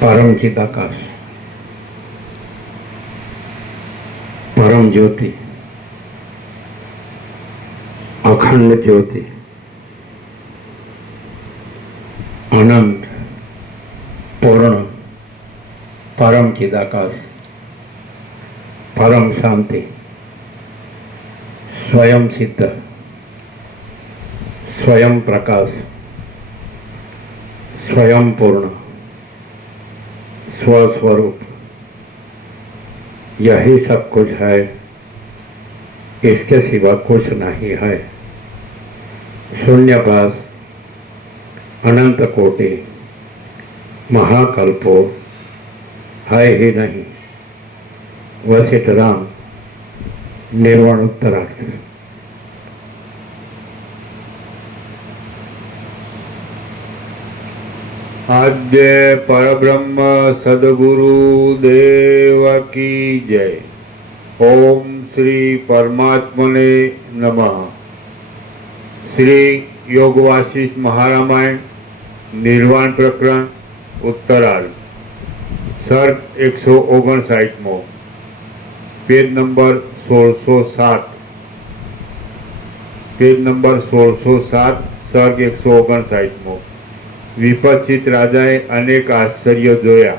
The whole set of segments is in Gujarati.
परम चिदाकाश, परम ज्योति, अखंड ज्योति, अनंत पूर्ण परम चिदाकाश, परम शांति, स्वयं सिद्ध, स्वयं प्रकाश, स्वयं पूर्ण, स्वस्वरूप, यही सब कुछ है, इसके सिवा कुछ नहीं है। शून्यपास, अनंत कोटि, महाकल्पो है ही नहीं। वशिष्ठ राम, निर्वाण उत्तरार्थ। आद्य परब्रह्म सद्गुरु देव की जय। ओम श्री परमात्मने नमः। श्री योग वासिष्ठ महारामायण निर्वाण प्रकरण उत्तरार्ध, सर्ग 159, पेज नंबर 1607, पेज नंबर 1607, सर्ग 159। વિપચિત રાજાએ અનેક આશ્ચર્યો જોયા।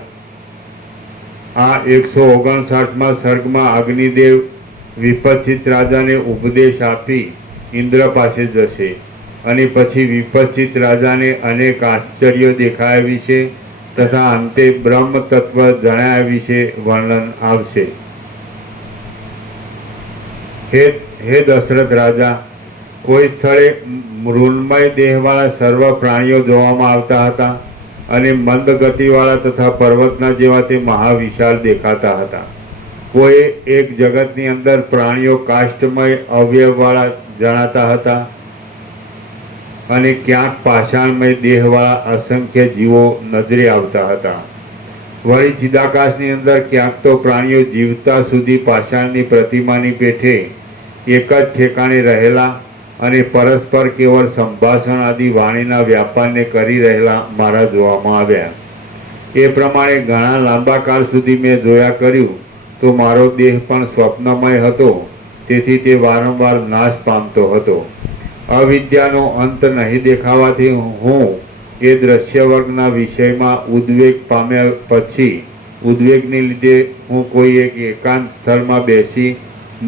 આ 159માં સર્ગમાં અગ્નિદેવ વિપચિત રાજાને ઉપદેશ આપી ઇન્દ્ર પાસે જશે અને પછી વિપચિત રાજાને અનેક આશ્ચર્યો દેખાયા વિશે તથા અંતે બ્રહ્મ તત્વ જણાયા વિશે વર્ણન આવશે। હે દશરથ રાજા, કોઈ સ્થળે મૃન્મય દેહવાળા સર્વ પ્રાણીઓ જોવામાં આવતા હતા અને મંદ ગતિવાળા તથા પર્વતના જેવા તે મહાવિશાળ દેખાતા હતા। કોઈ એક જગતની અંદર પ્રાણીઓ કાષ્ટમય અવયવવાળા જણાતા હતા અને ક્યાંક પાષાણમય દેહવાળા અસંખ્ય જીવો નજરે આવતા હતા। વળી ચિદાકાશની અંદર ક્યાંક તો પ્રાણીઓ જીવતા સુધી પાષાણની પ્રતિમાની પેઠે એક જ ઠેકાણે રહેલા અને પરસ્પર કેવળ સંભાષણ આદિ વાણીના વ્યાપારને કરી રહેલા મારા જોવામાં આવ્યા। એ પ્રમાણે ઘણા લાંબા કાળ સુધી મેં જોયા કર્યું તો મારો દેહ પણ સ્વપ્નમય હતો, તેથી તે વારંવાર નાશ પામતો હતો। અવિદ્યાનો અંત નહીં દેખાવાથી હું એ દ્રશ્ય વર્ગના વિષયમાં ઉદ્વેગ પામ્યા પછી ઉદ્વેગને લીધે હું કોઈ એક એકાંત સ્થળમાં બેસી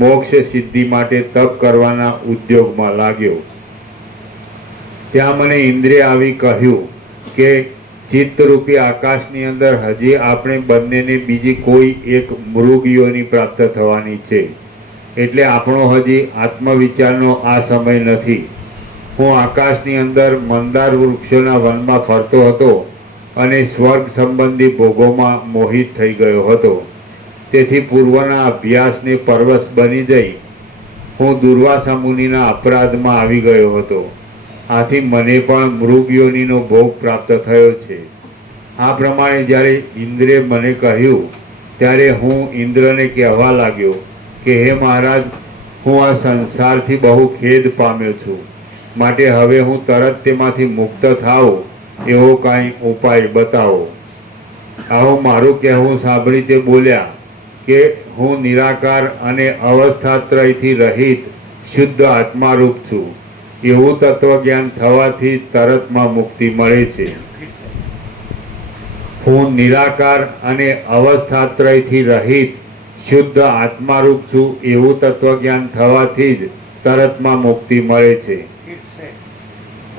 મોક્ષ સિદ્ધિ માટે તપ કરવાના ઉદ્યોગમાં લાગ્યો। ત્યાં મને ઇન્દ્રે આવી કહ્યું કે ચિત્તરૂપી આકાશની અંદર હજી આપણે બંનેને બીજી કોઈ એક મૃગયોની પ્રાપ્ત થવાની છે, એટલે આપણો હજી આત્મવિચારનો આ સમય નથી। હું આકાશની અંદર મંદાર વૃક્ષોના વનમાં ફરતો હતો અને સ્વર્ગ સંબંધી ભોગોમાં મોહિત થઈ ગયો હતો। તેથી પૂર્વના અભ્યાસને પરવશ બની જઈ હું દુર્વાસા મુનિના અપરાધમાં આવી ગયો હતો। આથી મને પણ મૃગયોનિનો ભોગ પ્રાપ્ત થયો છે। આ પ્રમાણે જ્યારે ઇન્દ્રે મને કહ્યું ત્યારે હું ઇન્દ્રને કહેવા લાગ્યો કે હે મહારાજ, હું આ સંસારથી બહુ ખેદ પામ્યો છું, માટે હવે હું તરત તેમાંથી મુક્ત થાઉં એવો કાંઈ ઉપાય બતાવો। આવું મારું કહેવું સાંભળી તે બોલ્યા કે હું નિરાકાર અને અવસ્થાત્રયથી રહિત શુદ્ધ આત્મારૂપ છું। એવું તત્વજ્ઞાન થવાથી તરતમાં મુક્તિ મળે છે। હું નિરાકાર અને અવસ્થાત્રયથી રહિત શુદ્ધ આત્મારૂપ છું એવું તત્વજ્ઞાન થવાથી જ તરતમાં મુક્તિ મળે છે।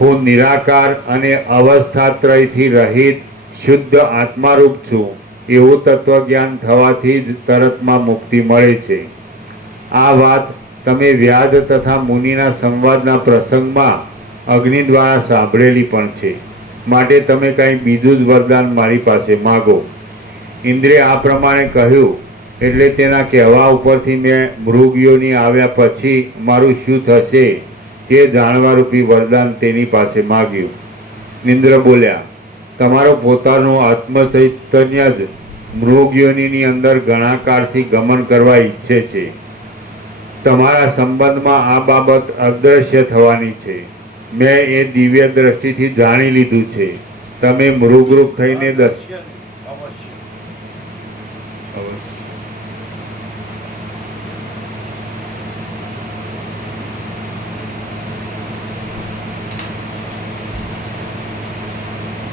હું નિરાકાર અને અવસ્થાત્રયથી રહિત શુદ્ધ આત્મારૂપ છું એવું તત્વજ્ઞાન થવાથી જ તરતમાં મુક્તિ મળે છે। આ વાત તમે વ્યાદ તથા મુનિના સંવાદના પ્રસંગમાં અગ્નિ દ્વારા સાંભળેલી પણ છે, માટે તમે કંઈ બીજું જ વરદાન મારી પાસે માગો। ઇન્દ્રે આ પ્રમાણે કહ્યું એટલે તેના કહેવા ઉપરથી મેં મૃગયોની આવ્યા પછી મારું શું થશે તે જાણવારૂપી વરદાન તેની પાસે માગ્યું। ઇન્દ્ર બોલ્યા, તમારો પોતાનો આત્મચૈતન્ય જ મૃગયોનિની અંદર ઘણા કાળથી ગમન કરવા ઈચ્છે છે। તમારા સંબંધમાં આ બાબત અદૃશ્ય થવાની છે। મેં એ દિવ્ય દ્રષ્ટિથી જાણી લીધું છે। તમે મૃગરૂપ થઈને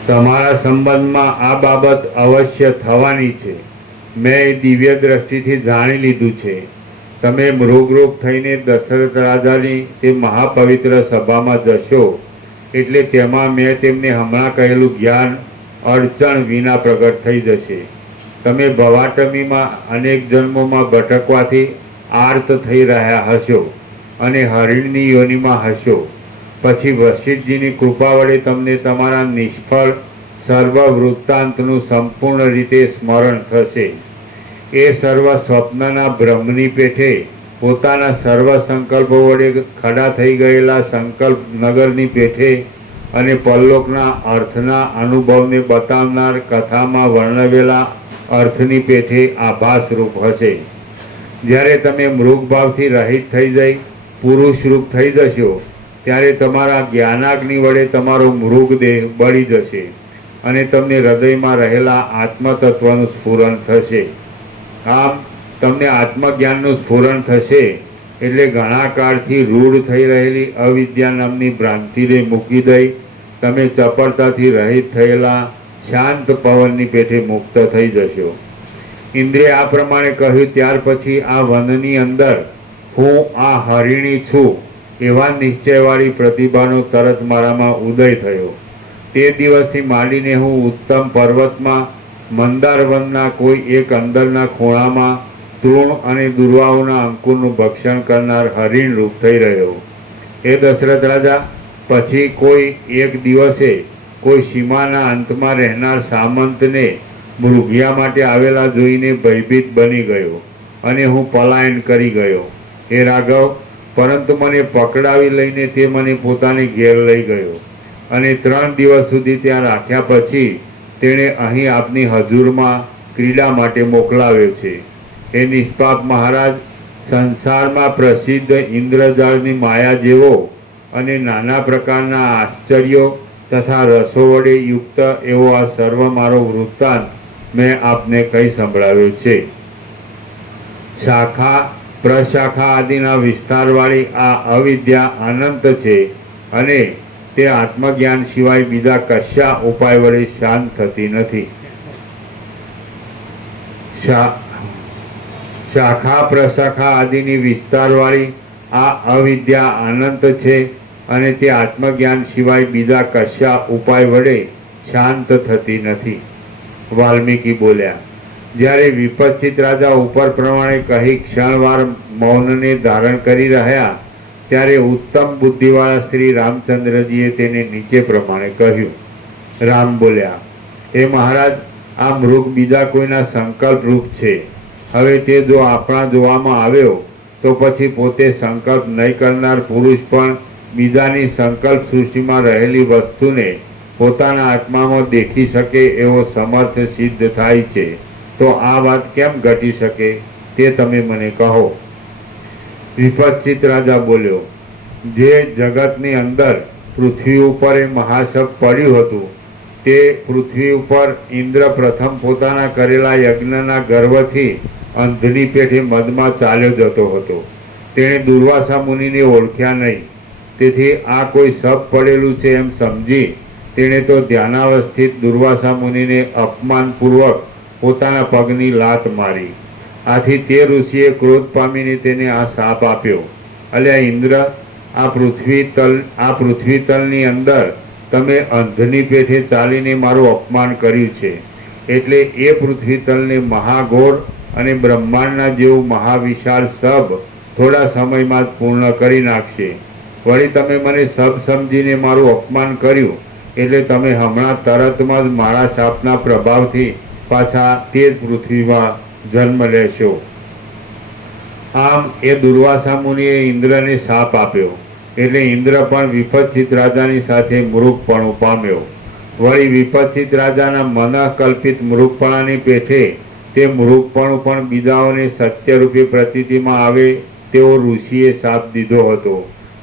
તમારા સંબંધમાં આ બાબત અવશ્ય થવાની છે. મેં એ દિવ્ય દ્રષ્ટિથી જાણી લીધું છે. તમે મૃગરૂપ થઈને દશરથ રાજાની તે મહાપવિત્ર સભામાં જશો એટલે તેમાં મેં તેમને હમણાં કહેલું જ્ઞાન અડચણ વિના પ્રગટ થઈ જશે. તમે ભવાટમીમાં અનેક જન્મોમાં ભટકવાથી આર્ત થઈ રહ્યા હશો અને હરિણની યોનિમાં હશો. પછી વશિષ્ઠજીની કૃપા વડે તમને તમારા નિષ્ફળ સર્વ વૃત્તાંતનું સંપૂર્ણ રીતે સ્મરણ થશે. એ સર્વ સ્વપ્નના ભ્રમની પેઠે પોતાના સર્વ સંકલ્પો વડે ખડા થઈ ગયેલા સંકલ્પ નગરની પેઠે અને પરલોકના અર્થના અનુભવને બતાવનાર કથામાં વર્ણવેલા અર્થની પેઠે આભાસરૂપ હશે. જ્યારે તમે મૃગભાવથી રહિત થઈ જઈ પુરુષરૂપ થઈ જશો ત્યારે તમારા જ્ઞાનાગ્નિ વડે તમારો મૃગદેહ બળી જશે અને તમને હૃદયમાં રહેલા આત્મતત્વનું સ્ફુરણ થશે. આમ તમને આત્મજ્ઞાનનું સ્ફુરણ થશે એટલે ઘણા કાળથી રૂઢ થઈ રહેલી અવિદ્યા નામની ભ્રાંતિને મૂકી દઈ તમે ચપળતાથી રહિત થયેલા શાંત પવનની પેઠે મુક્ત થઈ જશો. ઇન્દ્રે આ પ્રમાણે કહ્યું ત્યાર પછી આ વનની અંદર હું આ હરિણી છું એવા નિશ્ચયવાળી પ્રતિભાનો તરત મારામાં ઉદય થયો. તે દિવસથી માંડીને હું ઉત્તમ પર્વતમાં મંદાર વનના કોઈ એક અંદરના ખૂણામાં તૃણ અને દુર્વાઓના અંકુરનું ભક્ષણ કરનાર હરિણ રૂપ થઈ રહ્યો. એ દશરથ રાજા, પછી કોઈ એક દિવસે કોઈ સીમાના અંતમાં રહેનાર સામંતને મૃગયા માટે આવેલા જોઈને ભયભીત બની ગયો અને હું પલાયન કરી ગયો. હે રાઘવ, પરંતુ મને પકડાવી લઈને તે મને પોતાની ઘેર લઈ ગયો અને 3 દિવસ સુધી ત્યાં રાખ્યા પછી તેણે અહીં આપની હજુરમાં ક્રીડા માટે મોકલાવ્યો છે. એ નિષ્પાપ મહારાજ, સંસારમાં પ્રસિદ્ધ ઇન્દ્રજાળની માયા જેવો અને નાના પ્રકારના આશ્ચર્યો તથા રસો વડે યુક્ત એવો આ સર્વ મારો વૃત્તાંત મેં આપને કહી સંભળાવ્યો છે. શાખા પ્રશાખા આદિના વિસ્તારવાળી આ અવિદ્યા અનંત છે અને તે આત્મજ્ઞાન સિવાય બીજા કશા ઉપાય વડે શાંત થતી નથી. શાખા પ્રશાખા આદિની વિસ્તારવાળી આ અવિદ્યા અનંત છે અને તે આત્મજ્ઞાન સિવાય બીજા કશા ઉપાય વડે શાંત થતી નથી. વાલ્મીકી બોલ્યા, જ્યારે વિપચ્છિત રાજા ઉપર પ્રમાણે કહી ક્ષણવાર મૌનને ધારણ કરી રહ્યા ત્યારે ઉત્તમ બુદ્ધિવાળા શ્રી રામચંદ્રજીએ તેને નીચે પ્રમાણે કહ્યું. રામ બોલ્યા, હે મહારાજ, આ મૃગ બીજા કોઈના સંકલ્પ રૂપ છે. હવે તે જો આપણા જોવામાં આવ્યો તો પછી પોતે સંકલ્પ નહીં કરનાર પુરુષ પણ બીજાની સંકલ્પ સૃષ્ટિમાં રહેલી વસ્તુને પોતાના આત્મામાં દેખી શકે એવો સમર્થ સિદ્ધ થાય છે. તો આ વાત કેમ ઘટી શકે તે તમે મને કહો. વિપચ્છિત રાજા બોલ્યો, જે જગતની અંદર પૃથ્વી ઉપર એ મહાશબ પડ્યું હતું તે પૃથ્વી ઉપર ઇન્દ્ર પ્રથમ પોતાના કરેલા યજ્ઞના ગર્વથી અંધની પેઠે મદમાં ચાલ્યો જતો હતો. તેણે દુર્વાસા મુનિને ઓળખ્યા નહીં. તેથી આ કોઈ સપ પડેલું છે એમ સમજી તેણે તો ધ્યાનાવસ્થિત દુર્વાસા મુનિને અપમાનપૂર્વક પોતાના પગની લાત મારી. આથી તે ઋષિએ ક્રોધ પામીને તેને આ શાપ આપ્યો. અલ્યા ઇન્દ્ર, આ પૃથ્વી તલની અંદર તમે અંધની પેઠે ચાલીને મારું અપમાન કર્યું છે એટલે એ પૃથ્વી તલને મહાઘોર અને બ્રહ્માંડના જેવું મહાવિશાળ સબ થોડા સમયમાં જ પૂર્ણ કરી નાખશે. વળી તમે મને સબ સમજીને મારું અપમાન કર્યું એટલે તમે હમણાં તરતમાં જ મારા શાપના પ્રભાવથી પાછા તે જ પૃથ્વીમાં જન્મ લેશો. આમ એ દુર્વાસા મુનિએ ઇન્દ્રને શાપ આપ્યો એટલે ઇન્દ્ર પણ વિપચ્છિત રાજાની સાથે મૃગપણું પામ્યો. વળી વિપચ્છિત રાજાના મનઃકલ્પિત મૃગપણાની પેઠે તે મૃગપણું પણ બીજાઓને સત્યરૂપી પ્રતીતિમાં આવે તેવો ઋષિએ શાપ દીધો હતો.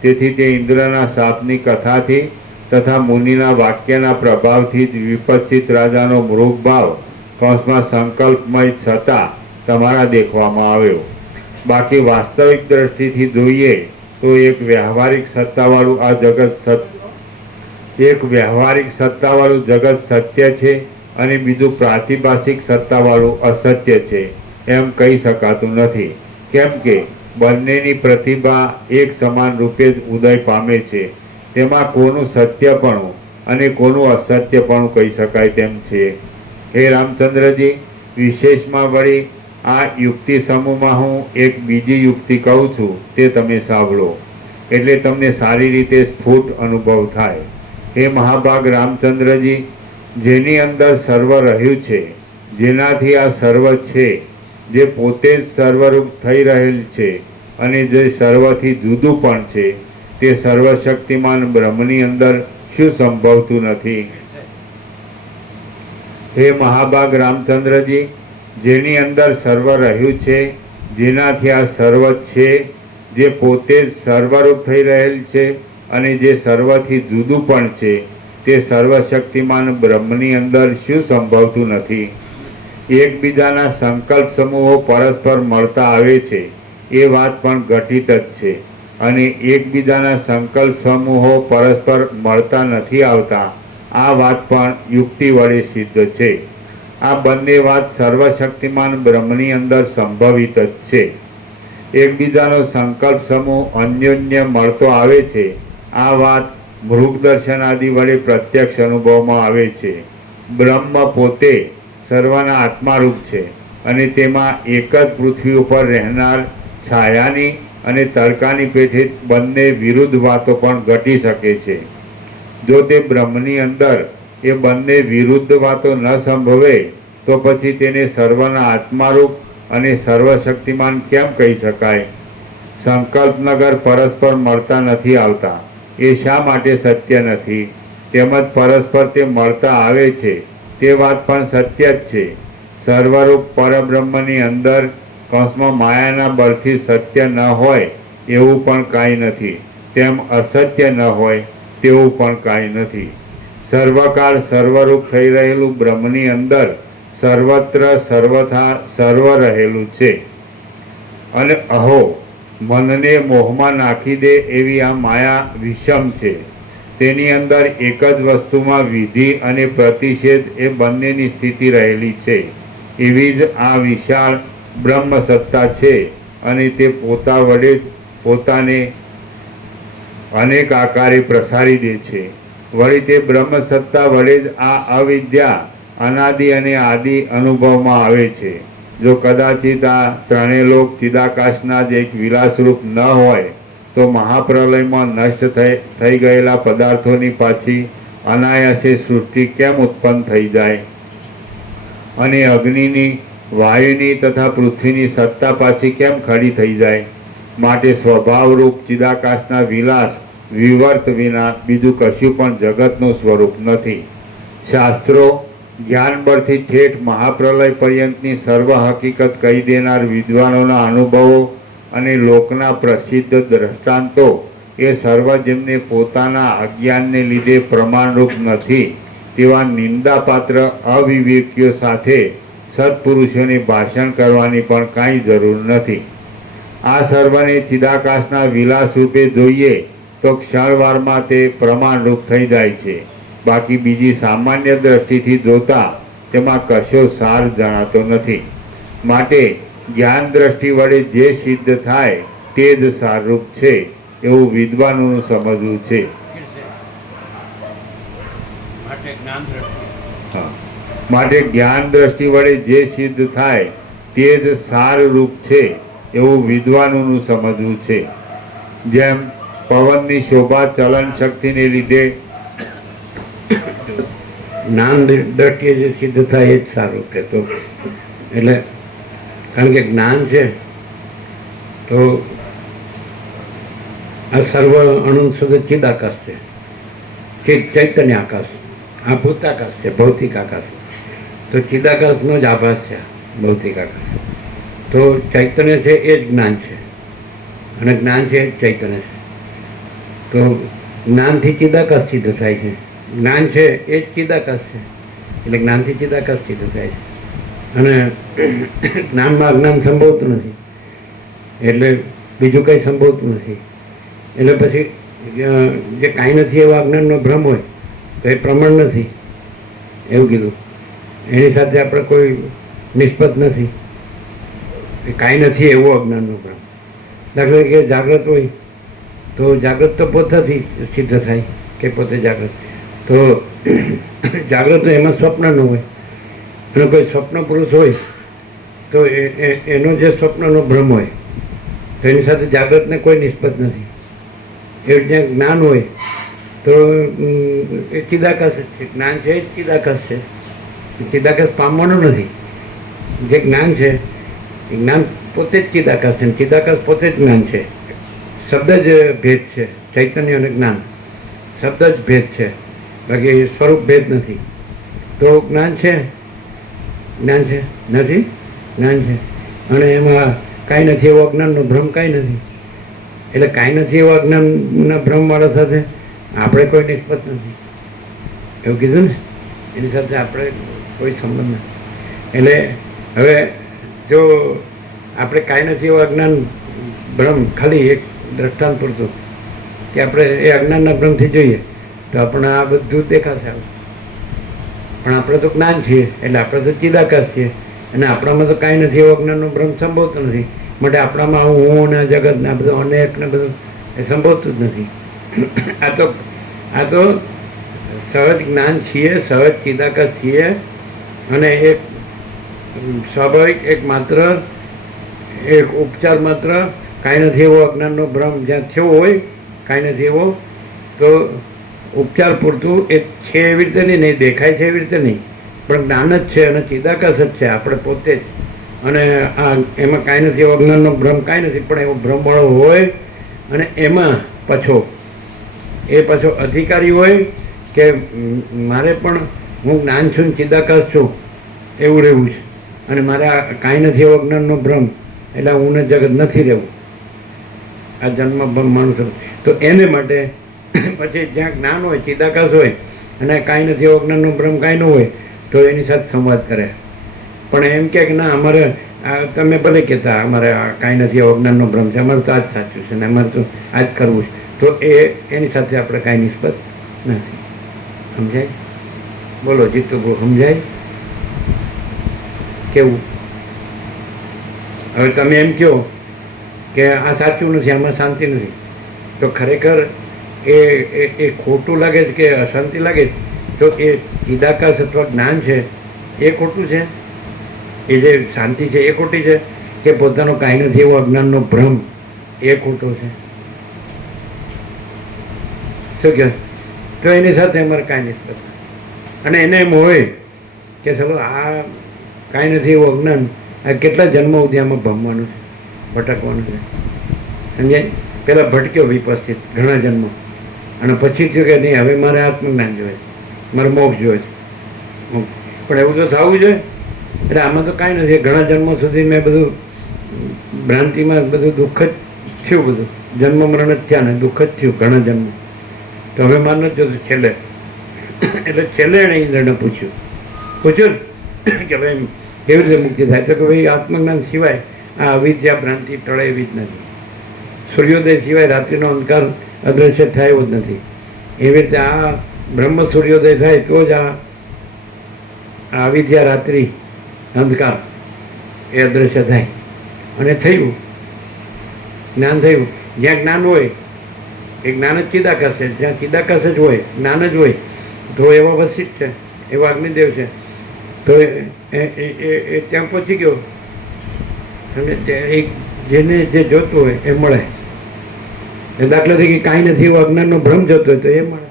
તેથી તે ઇન્દ્રના શાપની કથાથી તથા મુનિના વાક્યના પ્રભાવથી જ વિપચ્છિત રાજાનો મૃગભાવ કૌંસમાં સંકલ્પમય છતાં તમારા દેખવામાં આવ્યો. બાકી વાસ્તવિક દ્રષ્ટિથી જોઈએ તો એક વ્યવહારિક સત્તાવાળું આ જગત એક વ્યવહારિક સત્તાવાળું જગત સત્ય છે અને બીજું પ્રાતિભાષિક સત્તાવાળું અસત્ય છે એમ કહી શકાતું નથી. કેમ કે બંનેની પ્રતિભા એક સમાન રૂપે જ ઉદય પામે છે. તેમાં કોનું સત્યપણું અને કોનું અસત્યપણું કહી શકાય તેમ છે. હે રામચંદ્રજી, વિશેષમાં વળી આ યુક્તિ સમૂહમાં હું એક બીજી યુક્તિ કહું છું, તે તમે સાંભળો, એટલે તમને સારી રીતે સ્ફુટ અનુભવ થાય. હે મહાભાગ રામચંદ્રજી, જેની અંદર સર્વ રહ્યું છે, જેનાથી આ સર્વ છે, જે પોતે જ સર્વરૂપ થઈ રહેલ છે અને જે સર્વથી જુદું પણ છે, તે સર્વશક્તિમાન બ્રહ્મની અંદર શું સંભવતું નથી? હે મહાભાગ રામચંદ્રજી, જેની અંદર સર્વ રહ્યું છે, જેનાથી આ સર્વ છે, જે પોતે જ સર્વરૂપ થઈ રહેલ છે અને જે સર્વથી જુદું પણ છે, તે સર્વશક્તિમાન બ્રહ્મની અંદર શું સંભવતું નથી? એકબીજાના સંકલ્પ સમૂહો પરસ્પર મળતા આવે છે એ વાત પણ ઘટિત જ છે, અને એકબીજાના સંકલ્પ સમૂહો પરસ્પર મળતા નથી આવતા આ વાત પણ યુક્તિ વડે સિદ્ધ છે. આ બંને વાત સર્વશક્તિમાન બ્રહ્મની અંદર સંભવિત જ છે. એકબીજાનો સંકલ્પ સમૂહ અન્યોન્ય મળતો આવે છે આ વાત મૃગદર્શન આદિ વડે પ્રત્યક્ષ અનુભવમાં આવે છે. બ્રહ્મ પોતે સર્વના આત્મારૂપ છે અને તેમાં એક જ પૃથ્વી ઉપર રહેનાર છાયાની અને તડકાની પેઠે બંને વિરુદ્ધ વાતો પણ ઘટી શકે છે. જો તે બ્રહ્મની અંદર એ બંને વિરુદ્ધ વાતો ન સંભવે તો પછી તેને સર્વના આત્મારૂપ અને સર્વશક્તિમાન કેમ કહી શકાય? સંકલ્પનગર પરસ્પર મળતા નથી આવતા એ શા માટે સત્ય નથી? તેમજ પરસ્પર તે મળતા આવે છે તે વાત પણ સત્ય જ છે. સર્વરૂપ પરબ્રહ્મની અંદર કૌંસમાં માયાના બળથી સત્ય ન હોય એવું પણ કાંઈ નથી, તેમ અસત્ય ન હોય તેવું પણ કાંઈ નથી. સર્વકાળ સર્વરૂપ થઈ રહેલું બ્રહ્મની અંદર સર્વત્ર સર્વથા સર્વ રહેલું છે. અને અહો, મનને મોહમાં નાખી દે એવી આ માયા વિષમ છે. તેની અંદર એક જ વસ્તુમાં વિધિ અને પ્રતિષેધ એ બંનેની સ્થિતિ રહેલી છે. એવી જ આ વિશાળ બ્રહ્મ સત્તા છે અને તે પોતા વડે જ પોતાને અનેક આકારે પ્રસારી દે છે. વળી તે બ્રહ્મ સત્તા વડે જ આ અવિદ્યા અનાદિ અને આદિ અનુભવમાં આવે છે. જો કદાચિત આ ત્રણેય લોક ચિદાકાશના જ એક વિલાસરૂપ ન હોય તો મહાપ્રલયમાં નષ્ટ થઈ ગયેલા પદાર્થોની પાછી અનાયાસે સૃષ્ટિ કેમ ઉત્પન્ન થઈ જાય? અને અગ્નિની, વાયુની તથા પૃથ્વીની સત્તા પાછી કેમ ખડી થઈ જાય? માટે સ્વભાવરૂપ ચિદાકાશના વિલાસ વિવર્ત વિના બીજું કશું પણ જગતનું સ્વરૂપ નથી. શાસ્ત્રો જ્ઞાનબળથી ઠેઠ મહાપ્રલય પર્યંતની સર્વ હકીકત કહી દેનાર વિદ્વાનોના અનુભવો અને લોકના પ્રસિદ્ધ દ્રષ્ટાંતો એ સર્વ જેમને પોતાના અજ્ઞાનને લીધે પ્રમાણરૂપ નથી તેવા નિંદાપાત્ર અવિવેકીઓ સાથે સત્પુરુષોને ભાષણ કરવાની પણ કાંઈ જરૂર નથી. આ સર્વને ચિદાકાશના વિલાસ રૂપે જોઈએ તો ક્ષણવારમાં તે પ્રમાણરૂપ થઈ જાય છે. બાકી બીજી સામાન્ય દ્રષ્ટિથી જોતા તેમાં કશો સાર જણાતો નથી. માટે જ્ઞાન દ્રષ્ટિ વડે જે સિદ્ધ થાય તે જ સારરૂપ છે એવું વિદ્વાનોનું સમજવું છે. માટે જ્ઞાન દ્રષ્ટિ વડે જે સિદ્ધ થાય તે જ સારરૂપ છે એવું વિદ્વાનોનું સમજવું છે. જેમ પવનની શોભા ચલન શક્તિને લીધે જ્ઞાન દ્રષ્ટિએ જે સિદ્ધ થાય એ જ સારું છે. તો એટલે કારણ કે જ્ઞાન છે તો આ સર્વ અણુસદ ચિદાકાશ છે, ચૈતન્ય આકાશ, આ ભૂતાકાશ છે, ભૌતિક આકાશ. તો ચિદાકાશનો જ આભાસ છે ભૌતિક આકાશ. તો ચૈતન્ય છે એ જ જ્ઞાન છે અને જ્ઞાન છે એ જ ચૈતન્ય છે. તો જ્ઞાનથી ચિદાકાશ સિદ્ધ થાય છે. જ્ઞાન છે એ જ ચિદાકાશ છે એટલે જ્ઞાનથી ચિદાકાશ સિદ્ધ થાય છે. અને જ્ઞાનમાં અજ્ઞાન સંભવતું નથી એટલે બીજું કંઈ સંભવતું નથી. એટલે પછી જે કાંઈ નથી એવા અજ્ઞાનનો ભ્રમ હોય તો એ પ્રમાણ નથી એવું કીધું. એની સાથે આપણે કોઈ નિસ્બત નથી. એ કાંઈ નથી એવું અજ્ઞાનનું ભ્રમ. દાખલા તરીકે જાગ્રત હોય તો જાગ્રત તો પોતાથી સિદ્ધ થાય કે પોતે જાગ્રત. તો જાગ્રત હોય એમાં સ્વપ્ન ન હોય, અને કોઈ સ્વપ્ન પુરુષ હોય તો એનો જે સ્વપ્નનો ભ્રમ હોય તો એની સાથે જાગ્રતને કોઈ નિસ્બત નથી. એવી રીતે જ્ઞાન હોય તો એ ચિદાકાશ જ છે. જ્ઞાન છે એ ચિદાકાશ છે. ચિદાકાશ પામવાનું નથી. જે જ્ઞાન છે એ જ્ઞાન પોતે જ ચિદાકાશ છે. ચિદાકાશ પોતે જ જ્ઞાન છે. શબ્દ જ ભેદ છે. ચૈતન્ય અને જ્ઞાન શબ્દ જ ભેદ છે, બાકી સ્વરૂપ ભેદ નથી. તો જ્ઞાન છે, જ્ઞાન છે નથી, જ્ઞાન છે. અને એમાં કાંઈ નથી એવો અજ્ઞાનનો ભ્રમ કાંઈ નથી. એટલે કાંઈ નથી એવા અજ્ઞાનના ભ્રમવાળા સાથે આપણે કોઈ નિસ્બત નથી એવું કીધું ને. એની સાથે આપણે કોઈ સંબંધ નથી. એટલે હવે જો આપણે કાંઈ નથી એવા અજ્ઞાન ભ્રમ, ખાલી એક દ્રષ્ટાંત પૂરતું કે આપણે એ અજ્ઞાનના ભ્રમથી જોઈએ તો આપણે આ બધું દેખાશે. પણ આપણે તો જ્ઞાન છીએ એટલે આપણે તો ચિદાકાશ છીએ, અને આપણામાં તો કાંઈ નથી એવો અજ્ઞાનનો ભ્રમ સંભવતો નથી. માટે આપણામાં હું ને જગત ને બધું અનેક ને બધું એ સંભવતું જ નથી. આ તો સહજ જ્ઞાન છીએ, સહજ ચિદાકાશ છીએ. અને એક સ્વાભાવિક એક માત્ર એક ઉપચાર માત્ર કાંઈ નથી એવો અજ્ઞાનનો ભ્રમ જ્યાં થયો હોય, કાંઈ નથી એવો, તો ઉપચાર પૂરતું એ છે એવી રીતે નહીં, દેખાય છે એવી રીતે નહીં, પણ જ્ઞાન જ છે અને ચિદાકાશ જ છે આપણે પોતે જ. અને આ એમાં કાંઈ નથી એવો અજ્ઞાનનો ભ્રમ કાંઈ નથી, પણ એવો ભ્રમવાળો હોય અને એમાં પાછો અધિકારી હોય કે મારે પણ હું જ્ઞાન છું, ચિદાકાશ છું એવું રહેવું છે, અને મારે આ કાંઈ નથી એવો અજ્ઞાનનો ભ્રમ એટલે હું ને જગત નથી રહેવું, આ જન્મ માણસ. તો એને માટે પછી જ્યાં જ્ઞાન હોય, ચિદાકાશ હોય અને કાંઈ નથી એવો અજ્ઞાનનો ભ્રમ કાંઈ ન હોય તો એની સાથે સંવાદ કરે. પણ એમ કે ના અમારે તમે ભલે કહેતા અમારે આ કાંઈ નથી એવો અજ્ઞાનનો ભ્રમ છે, અમારે તો આ જ સાચું છે ને અમારે તો આ જ કરવું છે, તો એની સાથે આપણે કાંઈ નિસ્બત નથી. સમજાય? બોલો જીતુ બહુ સમજાય? કેવું? હવે તમે એમ કહો કે આ સાચું નથી, આમાં શાંતિ નથી, તો ખરેખર એ ખોટું લાગે છે કે અશાંતિ લાગે છે, તો એ ચિદાકાશ અથવા જ્ઞાન છે એ ખોટું છે? એ જે શાંતિ છે એ ખોટી છે કે પોતાનો કાંઈ નથી એવો અજ્ઞાનનો ભ્રમ એ ખોટો છે? શું કહે? તો એની સાથે અમારે કાંઈ નિસ્બત. અને એને એમ હોય કે ચલો આ કાંઈ નથી એવું અજ્ઞાન આ કેટલા જન્મો સુધી આમાં ભમવાનું છે, ભટકવાનું છે. સમજાય? પહેલાં ભટક્યો વિપસ્થિત ઘણા જન્મો, અને પછી થયું કે નહીં હવે મારે આત્મજ્ઞાન જોઈએ, મારે મોક્ષ જોઈએ છે, મોક્ષ. પણ એવું તો થવું જોઈએ. એટલે આમાં તો કાંઈ નથી. ઘણા જન્મો સુધી મેં બધું ભ્રાંતિમાં બધું દુઃખ જ થયું, બધું જન્મ મરણ જ થયા ને દુઃખ જ થયું ઘણા જન્મો. તો હવે મારે નથી જોતું છેલ્લે. એટલે છેલ્લે એણે ઇન્દ્રને પૂછ્યું કે ભાઈ કેવી રીતે મુક્તિ થાય? તો કે ભાઈ આત્મજ્ઞાન સિવાય આ અવિદ્યા ભ્રાંતિ ટળે એવી જ નથી. સૂર્યોદય સિવાય રાત્રિનો અંધકાર અદૃશ્ય થાય એવો જ નથી. એવી રીતે આ બ્રહ્મ સૂર્યોદય થાય તો જ આ અવિદ્યા રાત્રિ અંધકાર એ અદૃશ્ય થાય. અને થયું, જ્ઞાન થયું. જ્યાં જ્ઞાન હોય એ જ્ઞાન જ ચિદાકાશ છે. જ્યાં ચિદાકાશ જ હોય, જ્ઞાન જ હોય, તો એવા વશિષ્ઠ છે, એવા અગ્નિદેવ છે, તો એ ત્યાં પહોંચી ગયો. અને જેને જે જોતું હોય એ મળે. દાખલા તરીકે કાંઈ નથી એવો અજ્ઞાનનો ભ્રમ જોતો હોય તો એ મળે,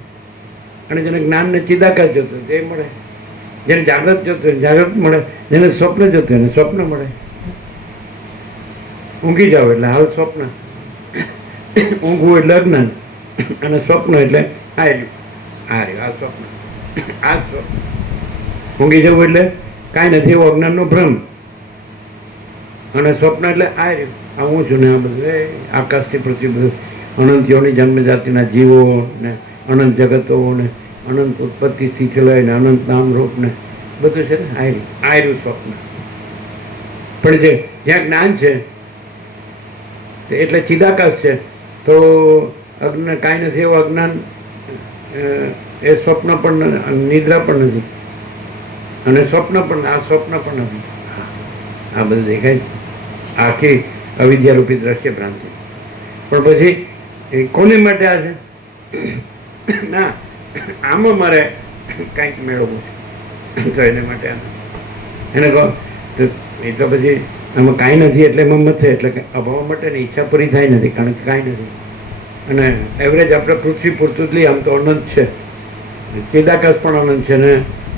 અને જેને જ્ઞાનને ચિદાકાશ જોતો હોય તો એ મળે. જેને જાગ્રત જોતું હોય જાગ્રત મળે, જેને સ્વપ્ન જોતું હોય એને સ્વપ્ન મળે. ઊંઘી જાઓ એટલે હાલ સ્વપ્ન, ઊંઘવું એટલે અજ્ઞાન, અને સ્વપ્ન એટલે આ સ્વપ્ન, આ સ્વપ્ન. ઊંઘી જવું એટલે કાંઈ નથી એવો અજ્ઞાનનો ભ્રમ, અને સ્વપ્ન એટલે આ હું છું ને આ બધું એ આકાશથી પૃથ્વી બધું અનંતીઓની જન્મ જાતિના જીવો ને અનંત જગતો ને અનંત ઉત્પત્તિ સ્થિતિ લઈને અનંત નામ રૂપ ને બધું છે ને આયરું સ્વપ્ન. પણ જ્યાં જ્ઞાન છે એટલે ચિદાકાશ છે, તો કાંઈ નથી એવું અજ્ઞાન એ સ્વપ્ન પણ નિદ્રા પણ નથી, અને સ્વપ્ન પણ આ સ્વપ્ન પણ નથી. આ બધું દેખાય છે, આખી અવિદ્યારૂપી દ્રશ્ય ભ્રાંતિ. પણ પછી એ કોને માટે આ છે? ના, આમાં મારે કંઈક મેળવવું છે, તો એને માટે એને કહો તો એ તો પછી આમાં કાંઈ નથી એટલે એમાં મથે, એટલે અભાવ માટેની ઈચ્છા પૂરી થાય નથી, કારણ કે કાંઈ નથી. અને એવરેજ આપણે પૃથ્વી પૂરતું જ લઈએ, આમ તો અનંત છે, ચિદાકાશ પણ અનંત છે, ને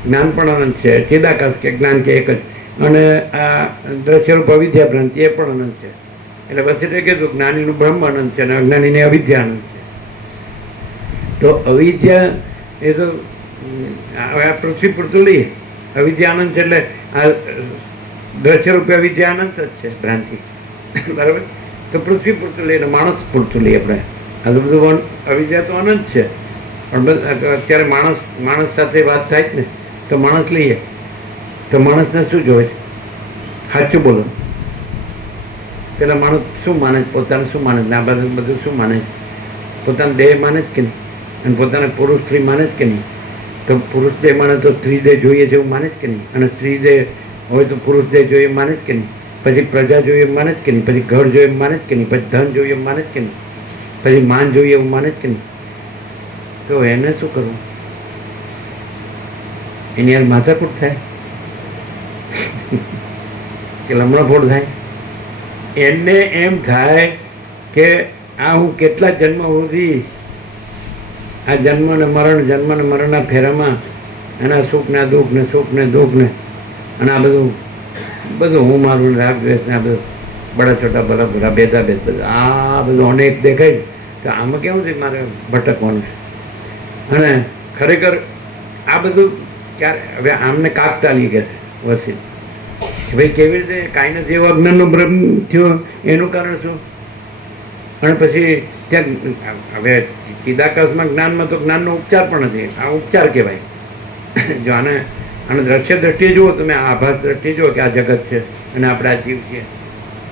જ્ઞાન પણ અનંત છે. ચિદાકાશ કે જ્ઞાન કે એક જ, અને આ દ્રશ્યરૂપ અવિદ્યા ભ્રાંતિ એ પણ અનંત છે. એટલે બસ એટલે કીધું જ્ઞાનીનું બ્રહ્મ અનંત છે અને અજ્ઞાનીની અવિદ્યા અનંત છે. તો અવિદ્યા એ તો હવે આ પૃથ્વી પૂરતું લઈએ, અવિદ્યા અનંત છે, એટલે આ દ્રશ્યરૂપે અવિદ્યા અનંત જ છે ભ્રાંતિ, બરાબર. તો પૃથ્વી પૂરતું લઈએ, માણસ પૂરતું લઈએ આપણે. આ તો બધું અવિદ્યા તો અનંત છે, પણ અત્યારે માણસ સાથે વાત થાય જ ને, તો માણસ લઈએ તો માણસને શું જોવે છે? સાચું બોલો, પેલા માણસ શું માને છે? પોતાને શું માને છે? આ બધું શું માને છે? પોતાનો દેહ માને જ કે નહીં? અને પોતાને પુરુષ સ્ત્રી માને જ કે નહીં? તો પુરુષ દેહ માને તો સ્ત્રી દેહ જોઈએ છે એવું માને જ કે નહીં? અને સ્ત્રી દેહ હોય તો પુરુષ દેહ જોઈએ માને જ કે નહીં? પછી પ્રજા જોઈએ એમ માને જ કે નહીં? પછી ઘર જોઈએ એમ માને જ કે નહીં? પછી ધન જોઈએ એમ માને જ કે નહીં? પછી માન જોઈએ એવું માને જ કે નહીં? તો એને શું કરવું? એની યાર માથાકૂટ થાય કે લમણાફોડ થાય? એને એમ થાય કે આ હું કેટલા જન્મ સુધી આ જન્મ ને મરણના ફેરામાં એના સુખ ને દુઃખ ને સુખ ને દુઃખ ને અને આ બધું હું મારું રાગ દ્વેષ ને આ બધું બડા છોટા બડા બુરા ભેદા ભેદ બધું આ બધું અનેક દેખાય છે. તો આમાં કેવું છે મારે ભટકવાનું છે? અને ખરેખર આ બધું ક્યારે હવે આમને કાકતાલી કે છે વસી કે ભાઈ કેવી રીતે કાંઈ નથી એવો અજ્ઞાનનો બ્રહ્મ થયો, એનું કારણ શું? અને પછી ત્યાં હવે ચિદાકાશમાં જ્ઞાનમાં તો જ્ઞાનનો ઉપચાર પણ નથી. આ ઉપચાર કહેવાય. જો આને દ્રશ્ય દ્રષ્ટિએ જુઓ, તમે આભાસ દ્રષ્ટિએ જુઓ કે આ જગત છે અને આપણે આ જીવ છીએ,